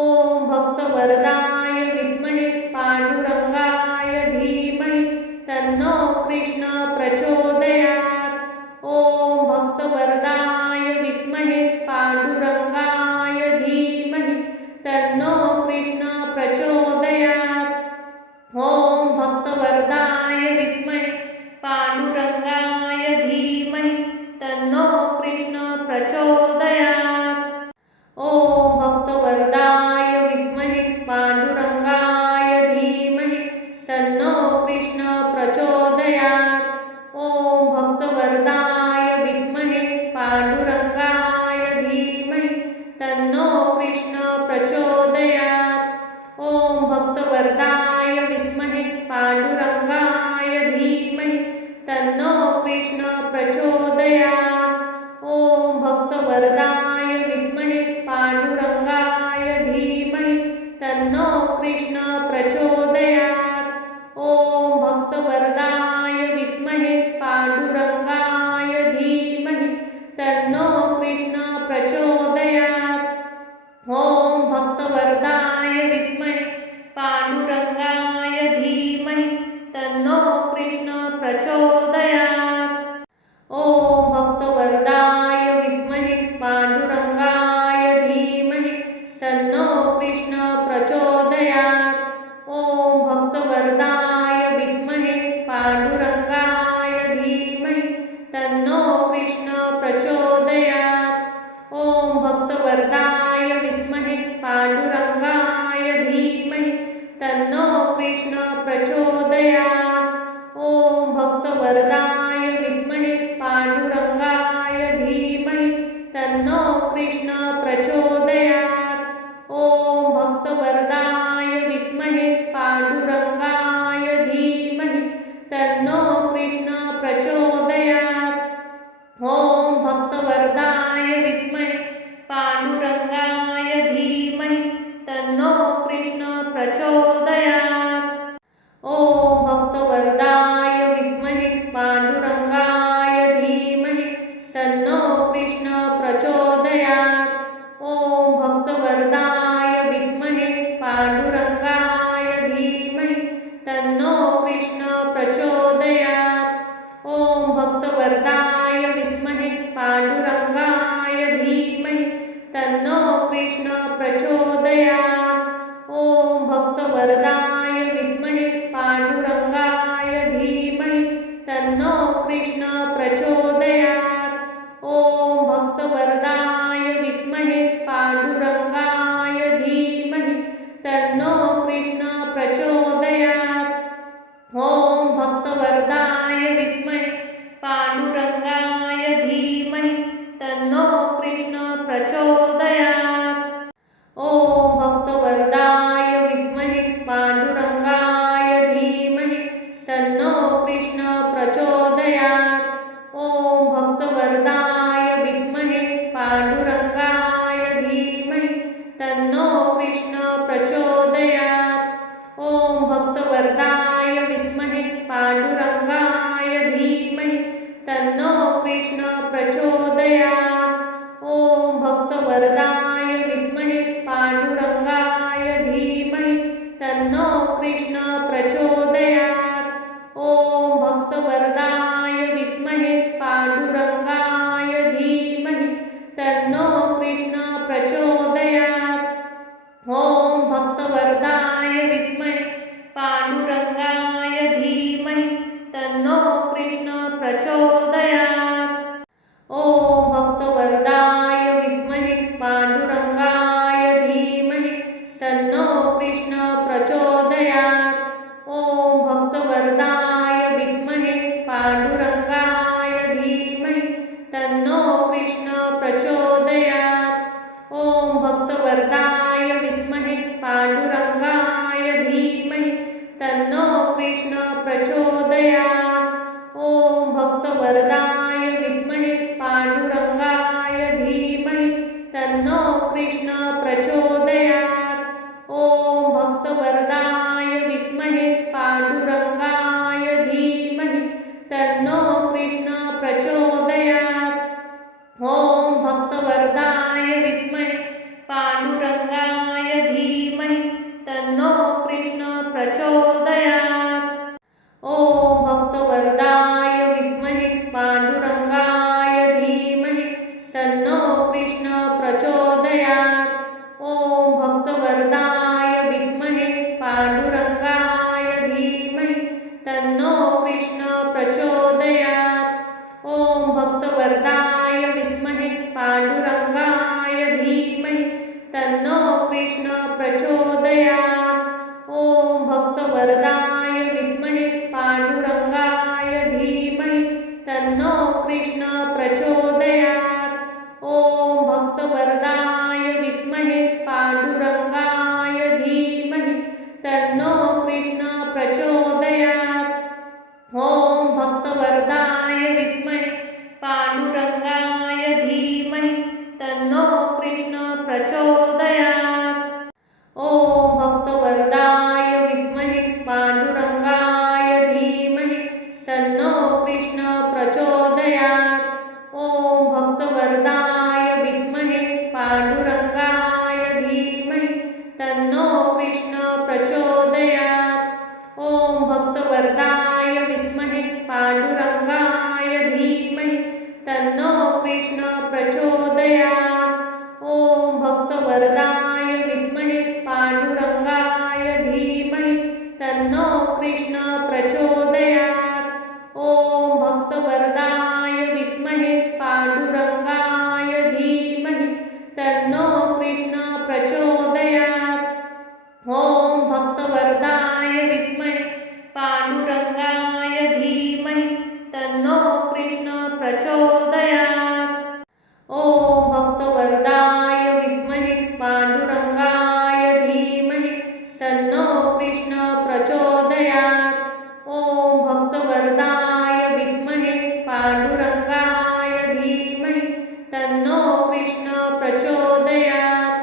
ॐ भक्तवरदाय विद्महे पांडुरंगाय धीमहि तन्नो कृष्ण प्रचोदयात्। ॐ भक्तवरदाय विद्महे पांडुरंगाय धीमहि तन्नो कृष्ण प्रचोदयात्। ॐ भक्तवरदाय विद्महे पांडुरंगाय धीमहि तन्नो कृष्ण प्रचोदयात्। ॐ भक्तवरदाय विद्महे पांडुरंगाय धीमहि तन्नो कृष्ण प्रचोदयात्। ॐ भक्तवरदाय विद्महे पांडुरंगाय धीमहि तन्नो कृष्ण प्रचोदयात्। ॐ भक्तवरदाय विद्महे पांडुरंगाय धीमहि तन्नो कृष्ण प्रचोदयात्। ॐ भक्तवरदाय विद्महे पांडुरंगाय धीमहि तन्नो कृष्ण प्रचोदयात्। ॐ भक्तवरदाय विद्महे पांडुरंगाय धीमहि तन्नो कृष्ण प्रचोदयात्। ॐ भक्तवरदाय विद्महे पांडुरंगाय धीमहि तन्नो कृष्ण प्रचोदयात्। ॐ भक्तवरदाय विद्महे पांडुरंगाय धीमहि तन्नो कृष्ण प्रचोदयात्। ॐ भक्तवरदाय विद्महे पांडुरंगाय धीमहि तन्नो कृष्ण प्रचोदयात्। ॐ भक्तवरदाय विद्महे पांडुरंगाय धीमहि तन्नो कृष्ण प्रचोदयात्। ॐ भक्तवरदाय विद्महे पांडुरंगाय धीमहि तन्नो कृष्ण प्रचोदयात्। ॐ भक्तवरदाय विद्महे पांडुरंगाय धीमहि तन्नो कृष्ण प्रचोदयात्। ॐ भक्तवरदाय विद्महे पांडुरंगाय धीमहि तन्नो कृष्ण प्रचोदयात्। ॐ भक्तवरदाय विद्महे पांडुरंगाय धीमहि तन्नो कृष्ण प्रचोदयात्। ॐ भक्तवरदाय विद्महे पांडुरंगाय धीमहि तन्नो कृष्ण प्रचोदयात्। ॐ भक्तवरदाय विद्महे पांडुरंगाय धीमहि तन्नो कृष्ण प्रचोदयात्। ॐ भक्तवरदाय विद्महे पांडुरंगाय धीमहि कृष्ण प्रचोदयात्। ॐ भक्तवरदाय विद्महे पांडुरंगाय धीमहि तन्नो कृष्ण प्रचोदयात्। ॐ भक्तवरदाय विद्महे पांडुरंगाय धीमहि तन्नो कृष्ण प्रचोदयात्। ॐ भक्तवरदाय विद्महे पांडुरंगाय धीमहि तन्नो कृष्ण प्रचोदयात्। ॐ भक्तवरदाय विद्महे पांडुरंगाय धीमहि तन्नो कृष्ण प्रचोदयात्। ॐ भक्तवरदाय विद्महे पांडुरंगाय धीमहि तन्नो कृष्ण प्रचोदयात्। ॐ भक्तवरदाय विद्महे पांडुरंगाय धीमहि तन्नो कृष्ण प्रचोदयात्। ॐ भक्तवरदाय विद्महे पांडुरंगाय धीमहि तन्नो कृष्ण प्रचोदयात्। ॐ भक्तवरदाय विद्महे पांडुरंगाय धीमहि तन्नो कृष्ण प्रचोदयात्। ॐ भक्तवरदाय विद्महे पांडुरंगाय धीमहि तन्नो कृष्ण प्रचोदयात्। ॐ भक्तवरदाय विद्महे पांडुरंगाय धीमहि तन्नो कृष्ण प्रचोदयात्। ॐ भक्तवरदाय विद्महे पांडुरंगाय धीमहि तन्नो कृष्ण प्रचोदयात्। ॐ भक्तवरदाय विद्महे पांडुरंगाय धीमहि तन्नो कृष्ण प्रचोदयात्। ॐ भक्तवरदाय विद्महे पांडुरंगाय धीमहि तन्नो कृष्ण प्रचोदयात्। ॐ भक्तवरदाय विद्महे पांडुरंगाय धीमहि तन्नो कृष्ण प्रचोदयात्। ॐ भक्तवरदाय विद्महे पांडुरंगाय धीमहि तन्नो कृष्ण प्रचोदयात्। ॐ भक्तवरदाय विद्महे पांडुरंगाय धीमहि तन्नो कृष्ण प्रचोदयात्। ॐ भक्तवरदाय विद्महे पांडुरंगाय धीमहि तन्नो कृष्ण प्रचोदयात्। ॐ भक्तवरदाय विद्महे पांडुरंगाय धीमहि तन्नो कृष्ण प्रचोदयात्। ॐ भक्तवरदाय विद्महे पांडुरंगाय धीमहि तन्नो कृष्ण प्रचोदयात्। ॐ भक्तवरदाय विद्महे पांडुरंगाय धीमहि तन्नो कृष्ण प्रचोदयात्। ॐ भक्तवरदाय विद्महे पांडुरंगाय धीमहि तन्नो कृष्ण प्रचोदयात्। ॐ भक्तवरदाय विद्महे पांडुरंगाय धीमहि तन्नो कृष्ण प्रचोदयात्। ॐ भक्तवरदाय विद्महे पांडुरंगाय धीमहि तन्नो कृष्ण प्रचोदयात्। ॐ भक्तवरदाय विद्महे पांडुरंगाय धीमहि तन्नो कृष्ण प्रचोदयात्। ॐ भक्तवरदाय विद्महे पांडुरंगाय धीमहि तन्नो कृष्ण प्रचोदयात्। ॐ भक्तवरदाय विद्महे पांडुरंगाय धीमहि तन्नो कृष्ण प्रचोदयात्। ॐ भक्तवरदाय विद्महे पांडुरंगाय धीमहि तन्नो कृष्ण प्रचोदयात्। ॐ भक्तवरदाय विद्महे पांडुरंगाय धीमहि तन्नो कृष्ण प्रचोदयात्।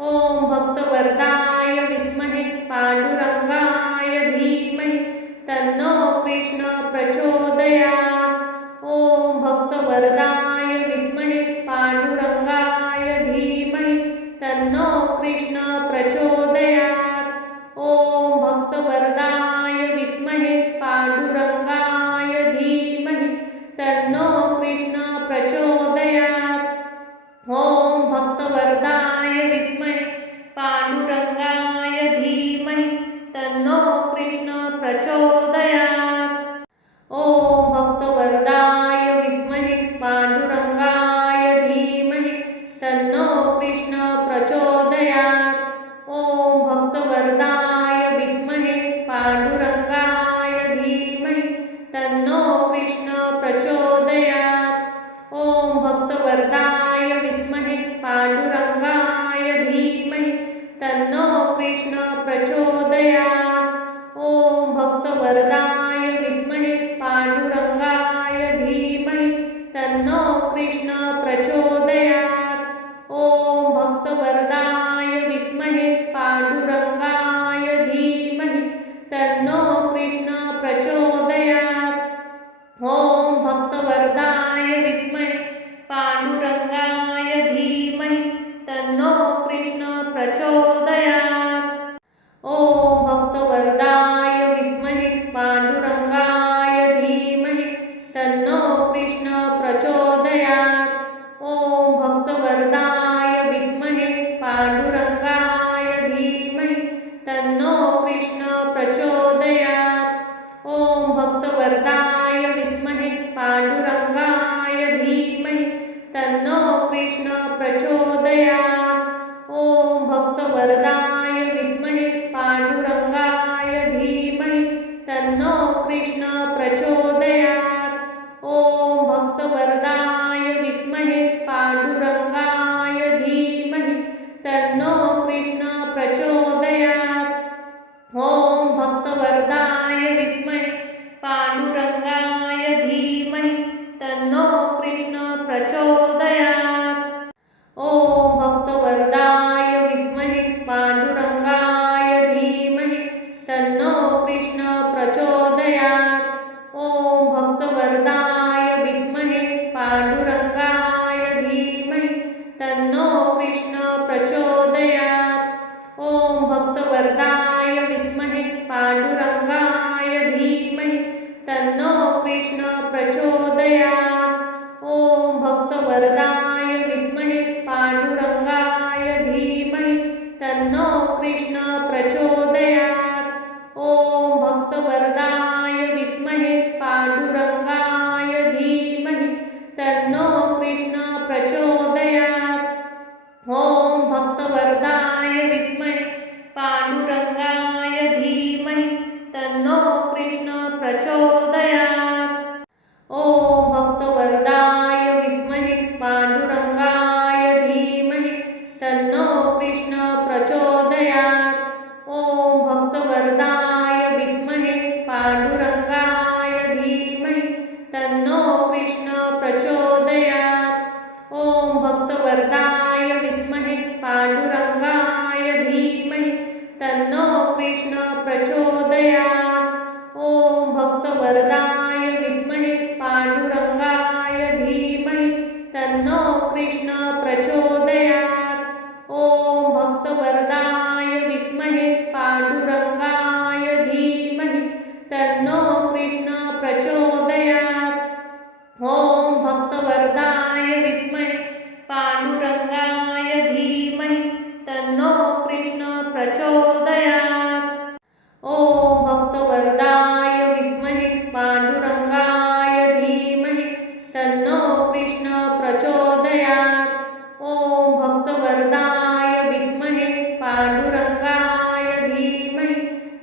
ॐ भक्तवरदाय विद्महे पांडुरंगाय धीमहि तन्नो कृष्ण प्रचोदयात्। ॐ भक्तवरदाय विद्महे पांडुरंगाय धीमहि तन्नो कृष्ण प्रचोदयात्। ॐ भक्तवरदाय विद्महे पांडुरंगाय धीमहि तन्नो कृष्ण प्रचोदयात्। ॐ भक्तवरदाय विद्महे पांडुरंगाय धीमहि तन्नो कृष्ण प्रचोदयात्। ॐ भक्तवरदाय तन्नो कृष्ण प्रचोदयात्। ॐ भक्तवरदाय विद्महे पांडुरंगाय धीमहि तन्नो कृष्ण प्रचोदयात्। ॐ भक्तवरदाय विद्महे पांडुरंगाय धीमहि तन्नो कृष्ण प्रचोदयात्। ॐ भक्तवरदाय विद्महे पांडुरंगाय धीमहि तन्नो कृष्ण प्रचोदयात्। ॐ भक्तवरदाय विद्महे पांडुरंगाय धीमहि तन्नो कृष्ण प्रचोदयात्। ॐ भक्तवरदाय विद्महे पांडुरंगाय धीमहि तन्नो कृष्ण प्रचोदयात्। ॐ भक्तवरदाय विद्महे पांडुरंगाय धीमहि तन्नो कृष्ण प्रचोदयात्। ॐ भक्तवरदाय विद्महे पांडुरंगाय धीमहि तन्नो कृष्ण प्रचोदयात्। ॐ भक्तवरदाय विद्महे पांडुरंगाय धीमहि तन्नो कृष्ण प्रचोदयात्। ॐ भक्तवरदाय विद्महे पांडुरंगाय धीमहि तन्नो कृष्ण प्रचोदयात्। ॐ भक्तवरदाय विद्महे पांडुरंगाय धीमहि तन्नो कृष्ण प्रचोदयात्। ॐ भक्तवरदाय विद्महे पांडुरंगाय धीमहि तन्नो कृष्ण प्रचोदयात्। ॐ भक्तवरदाय विद्महे पांडुरंगाय धीमहि तन्नो कृष्ण प्रचोदयात्। ॐ भक्तवरदाय विद्महे पांडुरंगाय धीमहि तन्नो कृष्ण प्रचोदयात्। ॐ भक्तवरदाय विद्महे पांडुरंगाय धीमहि तन्नो कृष्ण प्रचोदयात्। ॐ भक्तवरदाय विद्महे पांडुरंगाय धीमहि तन्नो कृष्ण प्रचोदयात्। ॐ भक्तवरदाय विद्महे पांडुरंगाय धीमहि तन्नो कृष्ण प्रचोदयात्। ॐ भक्तवरदाय विद्महे पांडुरंगाय धीमहि तन्नो कृष्ण प्रचोदयात्। ॐ भक्तवरदाय विद्महे पांडुरंगाय धीमहि तन्नो कृष्ण प्रचोदयात्। ॐ भक्तवरदाय विद्महे पांडुरंगाय धीमहि तन्नो कृष्ण प्रचोदयात्। ॐ भक्तवरदाय विद्महे पांडुरंगाय धीमहि तन्नो कृष्ण प्रचोदयात्। ॐ भक्तवरदाय विद्महे पांडुरंगाय धीमहि तन्नो कृष्ण प्रचोदयात्। ॐ भक्तवरदाय विद्महे पांडुरंगाय धीमहि तन्नो कृष्ण प्रचोदयात्। ॐ भक्तवरदाय विद्महे पांडुरंगाय धीमहि तन्नो कृष्ण प्रचोदयात्। ॐ भक्तवरदाय विद्महे पांडुरंगाय धीमहि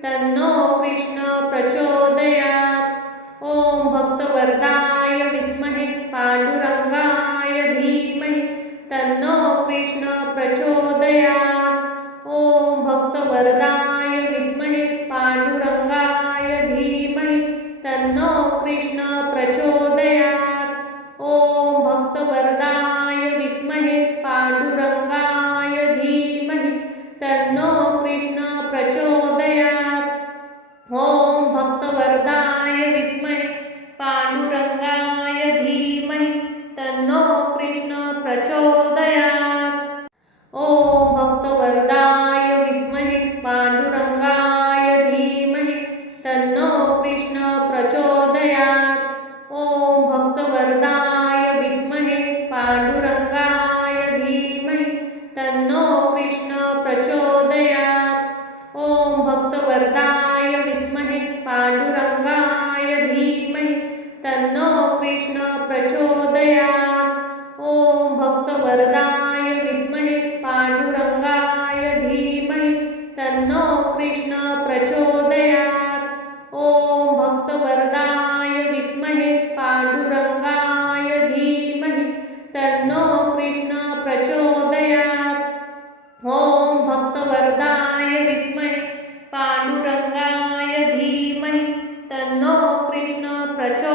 तन्नो कृष्ण प्रचोदयात्। ॐ भक्तवरदाय विद्महे पांडुरंगाय धीमहि तन्नो कृष्ण प्रचोदयात्। ॐ भक्तवरदाय विद्महे पांडुरंगाय धीमहि तन्नो कृष्ण प्रचोदयात्। ॐ भक्तवरदाय विद्महे पांडुरंगाय धीमहि तन्नो कृष्ण प्रचोदयात्। ॐ भक्तवरदाय विद्महे पांडुरंगाय धीमहि तन्नो कृष्ण प्रचोदयात्। ॐ भक्तवरदाय विद्महे पांडुरंगाय धीमहि तन्नो कृष्ण प्रचोदयात्। ॐ भक्तवरदाय विद्महे पांडुरंगाय धीमहि तन्नो कृष्ण प्रचोदयात्। ॐ भक्तवरदाय विद्महे पांडुरंगाय धीमहि तन्नो कृष्ण प्रचोदयात्। ॐ भक्तवरदाय विद्महे पांडुरंगाय धीमहि तन्नो कृष्ण प्रचोदयात्। ॐ भक्तवरदाय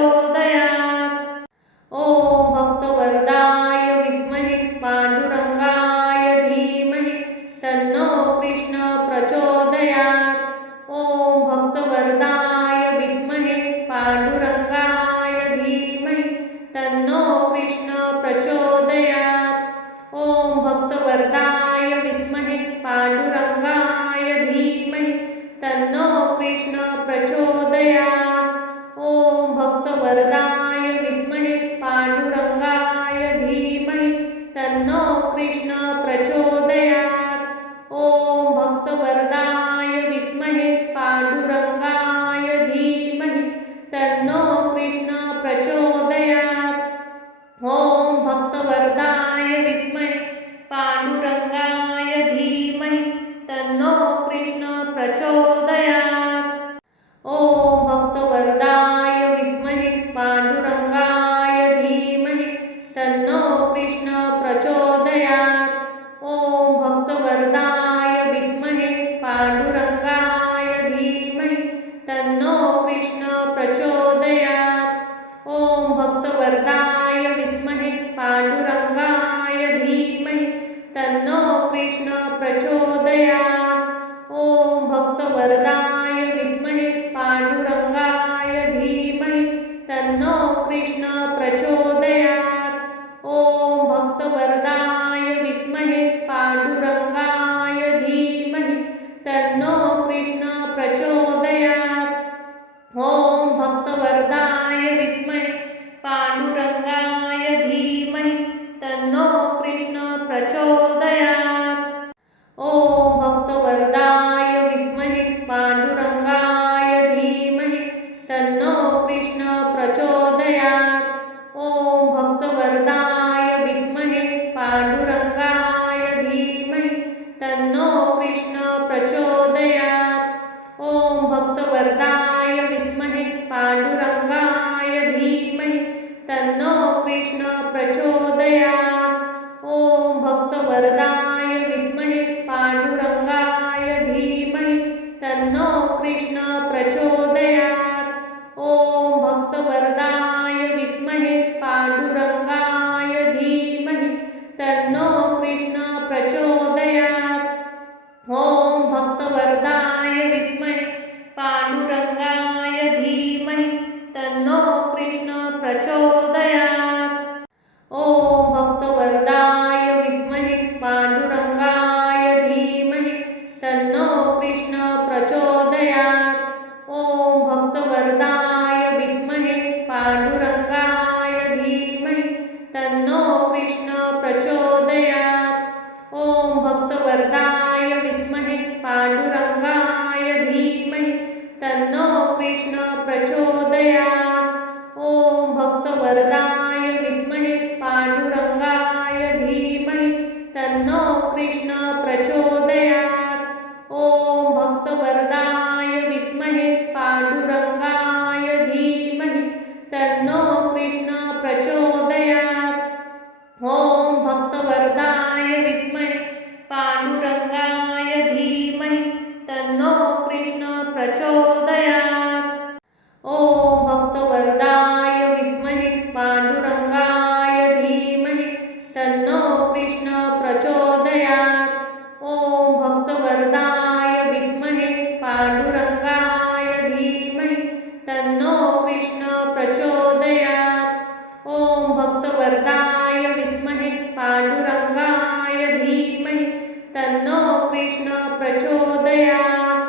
प्रचोदयात्। ॐ भक्तवरदाय विद्महे पांडुरंगाय धीमहि तन्नो कृष्ण प्रचोदयात्। ॐ भक्तवरदाय विद्महे पांडुरंगाय धीमहि तन्नो कृष्ण प्रचोदयात्। ॐ भक्तवरदाय विद्महे पांडुरंगाय धीमहि तन्नो कृष्ण प्रचोदयात्। ॐ भक्तवरदाय विद्महे पांडुरंगाय धीमहि तन्नो कृष्ण प्रचोदयात्। ॐ भक्तवरदाय विद्महे पांडुरंगाय धीमहि तन्नो कृष्ण प्रचोदयात्। ॐ भक्तवरदाय विद्महे पांडुरंगाय धीमहि तन्नो कृष्ण प्रचोदयात्। ॐ भक्तवरदाय विद्महे पांडुरंगाय धीमहि तन्नो कृष्ण प्रचोदयात्। ॐ भक्तवरदाय विद्महे पांडुरंगाय धीमहि तन्नो कृष्ण प्रचोदयात्। ॐ भक्तवरदाय विद्महे पांडुरंगाय धीमहि तन्नो कृष्ण प्रचोदयात्। ॐ भक्तवरदाय विद्महे पांडुरंगाय धीमहि तन्नो कृष्ण प्रचोदयात्। ॐ भक्तवरदाय विद्महे पांडुरंगाय धीमहि तन्नो कृष्ण प्रचोदयात्। ॐ भक्तवरदाय विद्महे पांडुरंगाय धीमहि तन्नो कृष्ण प्रचोदयात्। ॐ भक्तवरदाय विद्महे पांडुरंगाय धीमहि तन्नो कृष्ण प्रचोदयात्। ॐ भक्तवरदाय विद्महे पांडुरंगाय धीमहि तन्नो कृष्ण प्रचोदयात्। ॐ भक्तवरदाय विद्महे पांडुरंगाय धीमहि तन्नो कृष्ण प्रचोदयात्। ॐ भक्तवरदाय विद्महे पांडुरंगाय धीमहि तन्नो कृष्ण प्रचोदयात्। ॐ भक्तवरदाय विद्महे पांडुरंगाय धीमहि तन्नो कृष्ण प्रचोदयात्। ॐ भक्तवरदाय विद्महे पांडुरंगाय धीमहि तन्नो कृष्ण प्रचोदयात्। ॐ भक्तवरदाय विद्महे पांडुरंगाय धीमहि तन्नो कृष्ण प्रचोदयात्। ॐ भक्तवरदाय विद्महे पांडुरंगाय धीमहि तन्नो कृष्ण प्रचोदयात्। ॐ भक्तवरदाय विद्महे पांडुरंगाय धीमहि तन्नो कृष्ण प्रचोदयात्। ॐ भक्तवरदाय विद्महे पांडुरंगाय धीमहि तन्नो कृष्ण प्रचोदयात्। ॐ भक्तवरदाय विद्महे पांडुरंगाय धीमहि तन्नो कृष्ण प्रचोदयात्। ॐ भक्तवरदाय विद्महे पांडुरंगाय धीमहि तन्नो कृष्ण प्रचोदयात्। ॐ भक्तवरदाय विद्महे पांडुरंगाय धीमहि तन्नो कृष्ण प्रचोदयात्। ॐ भक्तवरदाय विद्महे पांडुरंगाय धीमहि तन्नो कृष्ण प्रचोदयात्। ॐ भक्तवरदाय विद्महे पांडुरंगाय धीमहि तन्नो कृष्ण प्रचोदयात्।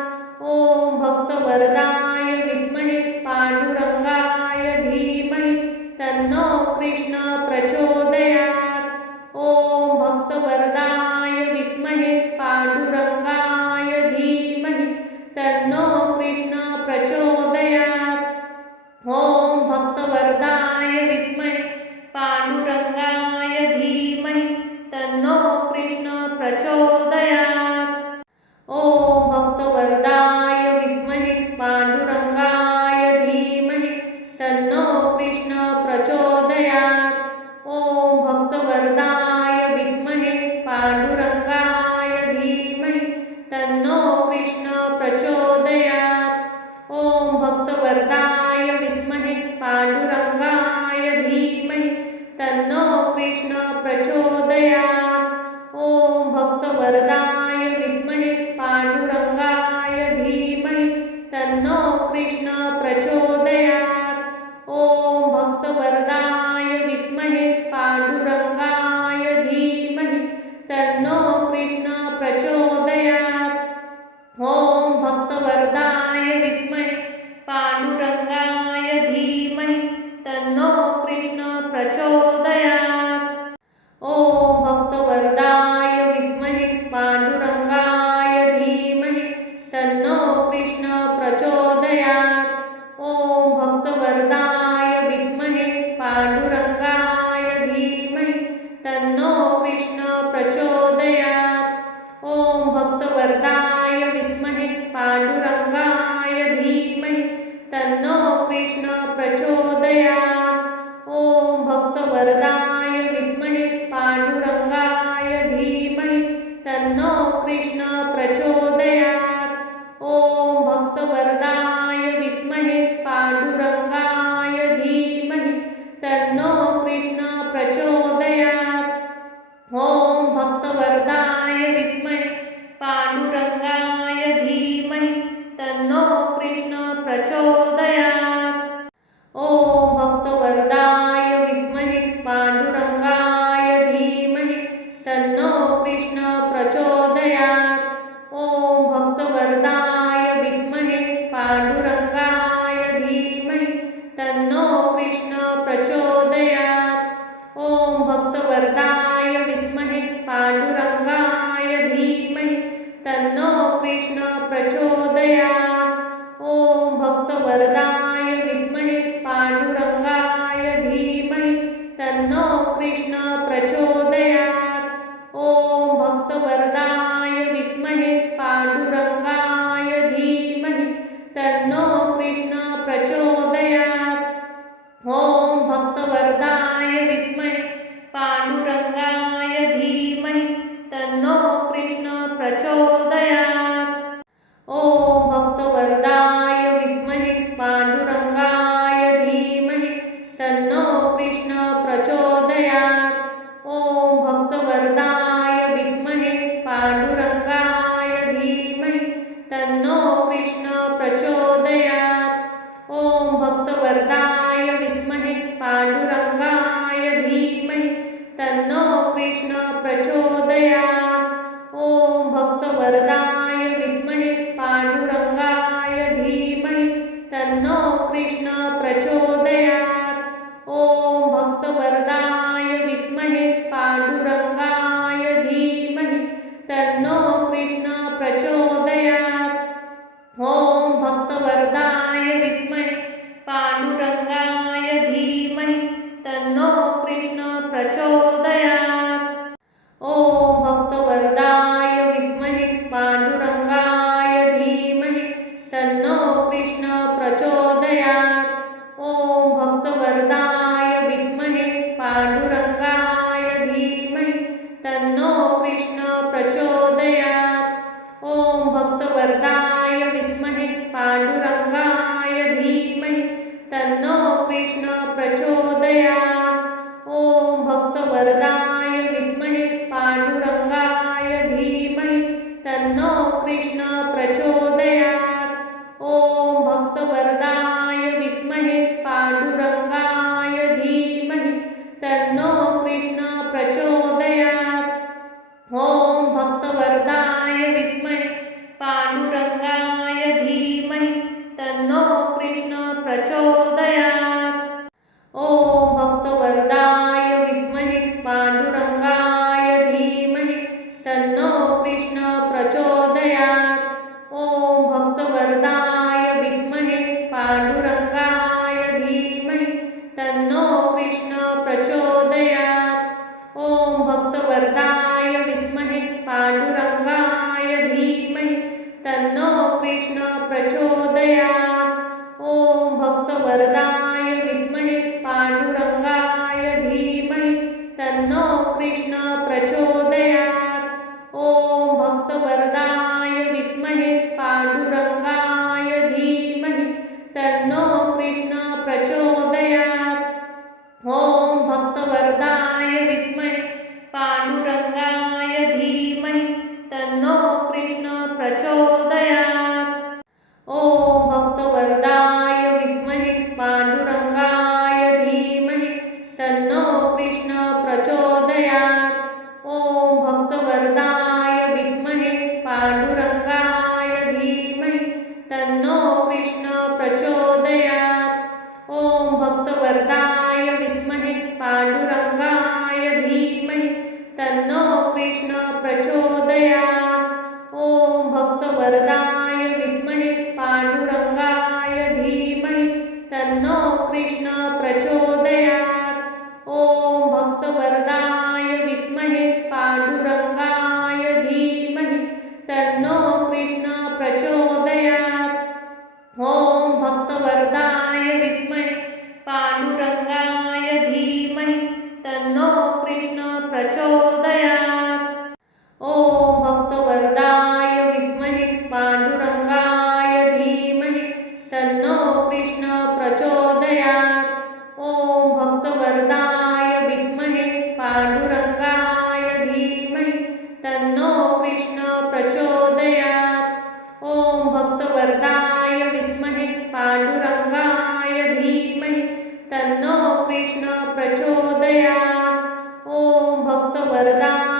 ॐ भक्तवरदाय विद्महे पांडुरंगाय धीमहि तन्नो कृष्ण प्रचोदयात्। ॐ भक्तवरदाय विद्महे पांडुरंगाय धीमहि तन्नो कृष्ण प्रचोदयात्। ॐ भक्तवरदाय विद्महे पांडुरंगाय धीमहि तन्नो कृष्ण प्रचोदयात्। ॐ भक्तवरदाय विद्महे पांडुरंगाय धीमहि तन्नो कृष्ण प्रचोदयात्। ॐ भक्तवरदाय विद्महे पांडुरंगाय धीमहि तन्नो कृष्ण प्रचोदयात्। ॐ भक्तवरदाय विद्महे पांडुरंगाय प्रचोदयात्। ॐ भक्तवरदाय विद्महे पांडुरंगाय धीमहि तन्नो कृष्ण प्रचोदयात्। ॐ भक्तवरदाय विद्महे पांडुरंगाय धीमहि तन्नो कृष्ण प्रचोदयात्। ॐ भक्तवरदाय विद्महे पांडुरंगाय धीमहि तन्नो कृष्ण प्रचोदयात्। ॐ भक्तवरदाय विद्महे पांडुरंगाय धीमहि तन्नो कृष्ण प्रचोदयात्। ॐ भक्तवरदाय विद्महे पांडुरंगाय धीमहि तन्नो कृष्ण प्रचोदयात्। ॐ भक्तवरदाय विद्महे पांडुरंगाय धीमहि तन्नो कृष्ण प्रचोदयात्। ॐ भक्तवरदाय विद्महे पांडुरंगाय धीमहि तन्नो कृष्ण प्रचोदयात्। ॐ भक्तवरदाय विद्महे पांडुरंगाय धीमहि तन्नो कृष्ण प्रचोदयात्। ॐ भक्तवरदाय विद्महे पांडुरंगाय धीमहि तन्नो कृष्ण प्रचोदयात्। ॐ भक्तवरदाय विद्महे पांडुरंगाय धीमहि तन्नो कृष्ण प्रचोदयात्। ॐ भक्तवरदाय विद्महे पांडुरंगाय धीमहि तन्नो कृष्ण प्रचोदयात्। ॐ भक्तवरदाय विद्महे पांडुरंगाय धीमहि तन्नो कृष्ण प्रचोदयात्। ॐ भक्तवरदाय विद्महे पांडुरंगाय धीमहि तन्नो कृष्ण प्रचोदयात्। ॐ भक्तवरदाय विद्महे पांडुरंगाय धीमहि तन्नो कृष्ण प्रचोदयात्। ॐ भक्तवरदाय विद्महे पांडुरंगाय धीमहि तन्नो कृष्ण प्रचोदयात्। ॐ भक्तवरदाय विद्महे पांडुरंगाय धीमहि तन्नो कृष्ण प्रचोदयात्। ॐ भक्तवरदाय विद्महे पांडुरंगाय धीमहि तन्नो कृष्ण प्रचोदयात्। ॐ भक्तवरदाय विद्महे पांडुरंगाय धीमहि तन्नो कृष्ण प्रचोदयात्। ॐ भक्तवरदाय विद्महे पांडुरंगाय धीमहि तन्नो कृष्ण प्रचोदयात्। ॐ भक्तवरदाय विद्महे पांडुरंगाय धीमहि तन्नो कृष्ण प्रचोदयात्। ॐ भक्तवरदाय विद्महे पांडुरंगाय धीमहि तन्नो कृष्ण प्रचोदयात्। ॐ भक्तवरदाय विद्महे पांडुरंगाय धीमहि तन्नो कृष्ण प्रचोदयात्। ॐ भक्तवरदाय विद्महे पांडुरंगाय धीमहि तन्नो कृष्ण प्रचोदयात्। ॐ भक्तवरदाय विद्महे पांडुरंगाय धीमहि तन्नो कृष्ण प्रचोदयात्। ॐ भक्तवरदाय विद्महे पांडुरंगाय धीमहि तन्नो कृष्ण प्रचोदयात्। ॐ भक्तवरदाय विद्महे पांडुरंगाय धीमहि तन्नो कृष्ण प्रचोदयात्। ॐ भक्तवरदाय विद्महे पांडुरंगाय धीमहि तन्नो कृष्ण प्रचोदयात्। ॐ भक्तवरदाय विद्महे पांडुरंगाय धीमहि तन्नो कृष्ण प्रचोदयात्। ॐ भक्तवरदाय विद्महे पांडुरंगाय धीमहि तन्नो कृष्ण प्रचोदयात्। ॐ भक्तवरदाय विद्महे पांडुरंगाय धीमहि तन्नो कृष्ण प्रचोदयात्। ॐ भक्तवरदाय विद्महे पांडुरंगाय धीमहि तन्नो कृष्ण प्रचोदयात्। ॐ भक्तवरदाय विद्महे पांडुरंगाय धीमहि तन्नो कृष्ण प्रचोदयात्। ॐ भक्तवरदाय विद्महे पांडुरंगाय धीमहि तन्नो कृष्ण प्रचोदयात्। ओम भक्तवरदाय विद्महे पांडुरंगाय धीमहि तन्नो कृष्ण प्रचोदयात्। ओम भक्तवरदाय विद्महे पांडुरंगाय धीमहि तन्नो कृष्ण प्रचोदयात्। ओम भक्तवरदाय विद्महे पांडुरंगाय धीमहि तन्नो कृष्ण प्रचोदयात्। ओम भक्तवरदाय विद्महे पांडुरंगाय धीमहि तन्नो कृष्ण प्रचोदयात्। ओम भक्तवरदाय विद्महे पांडुरंगाय धीमहि तन्नो कृष्ण प्रचोदयात्। ओम भक्तवरदाय विद्महे पांडुरंगाय धीमहि तन्नो कृष्ण प्रचोदयात्। ओम भक्तवरदाय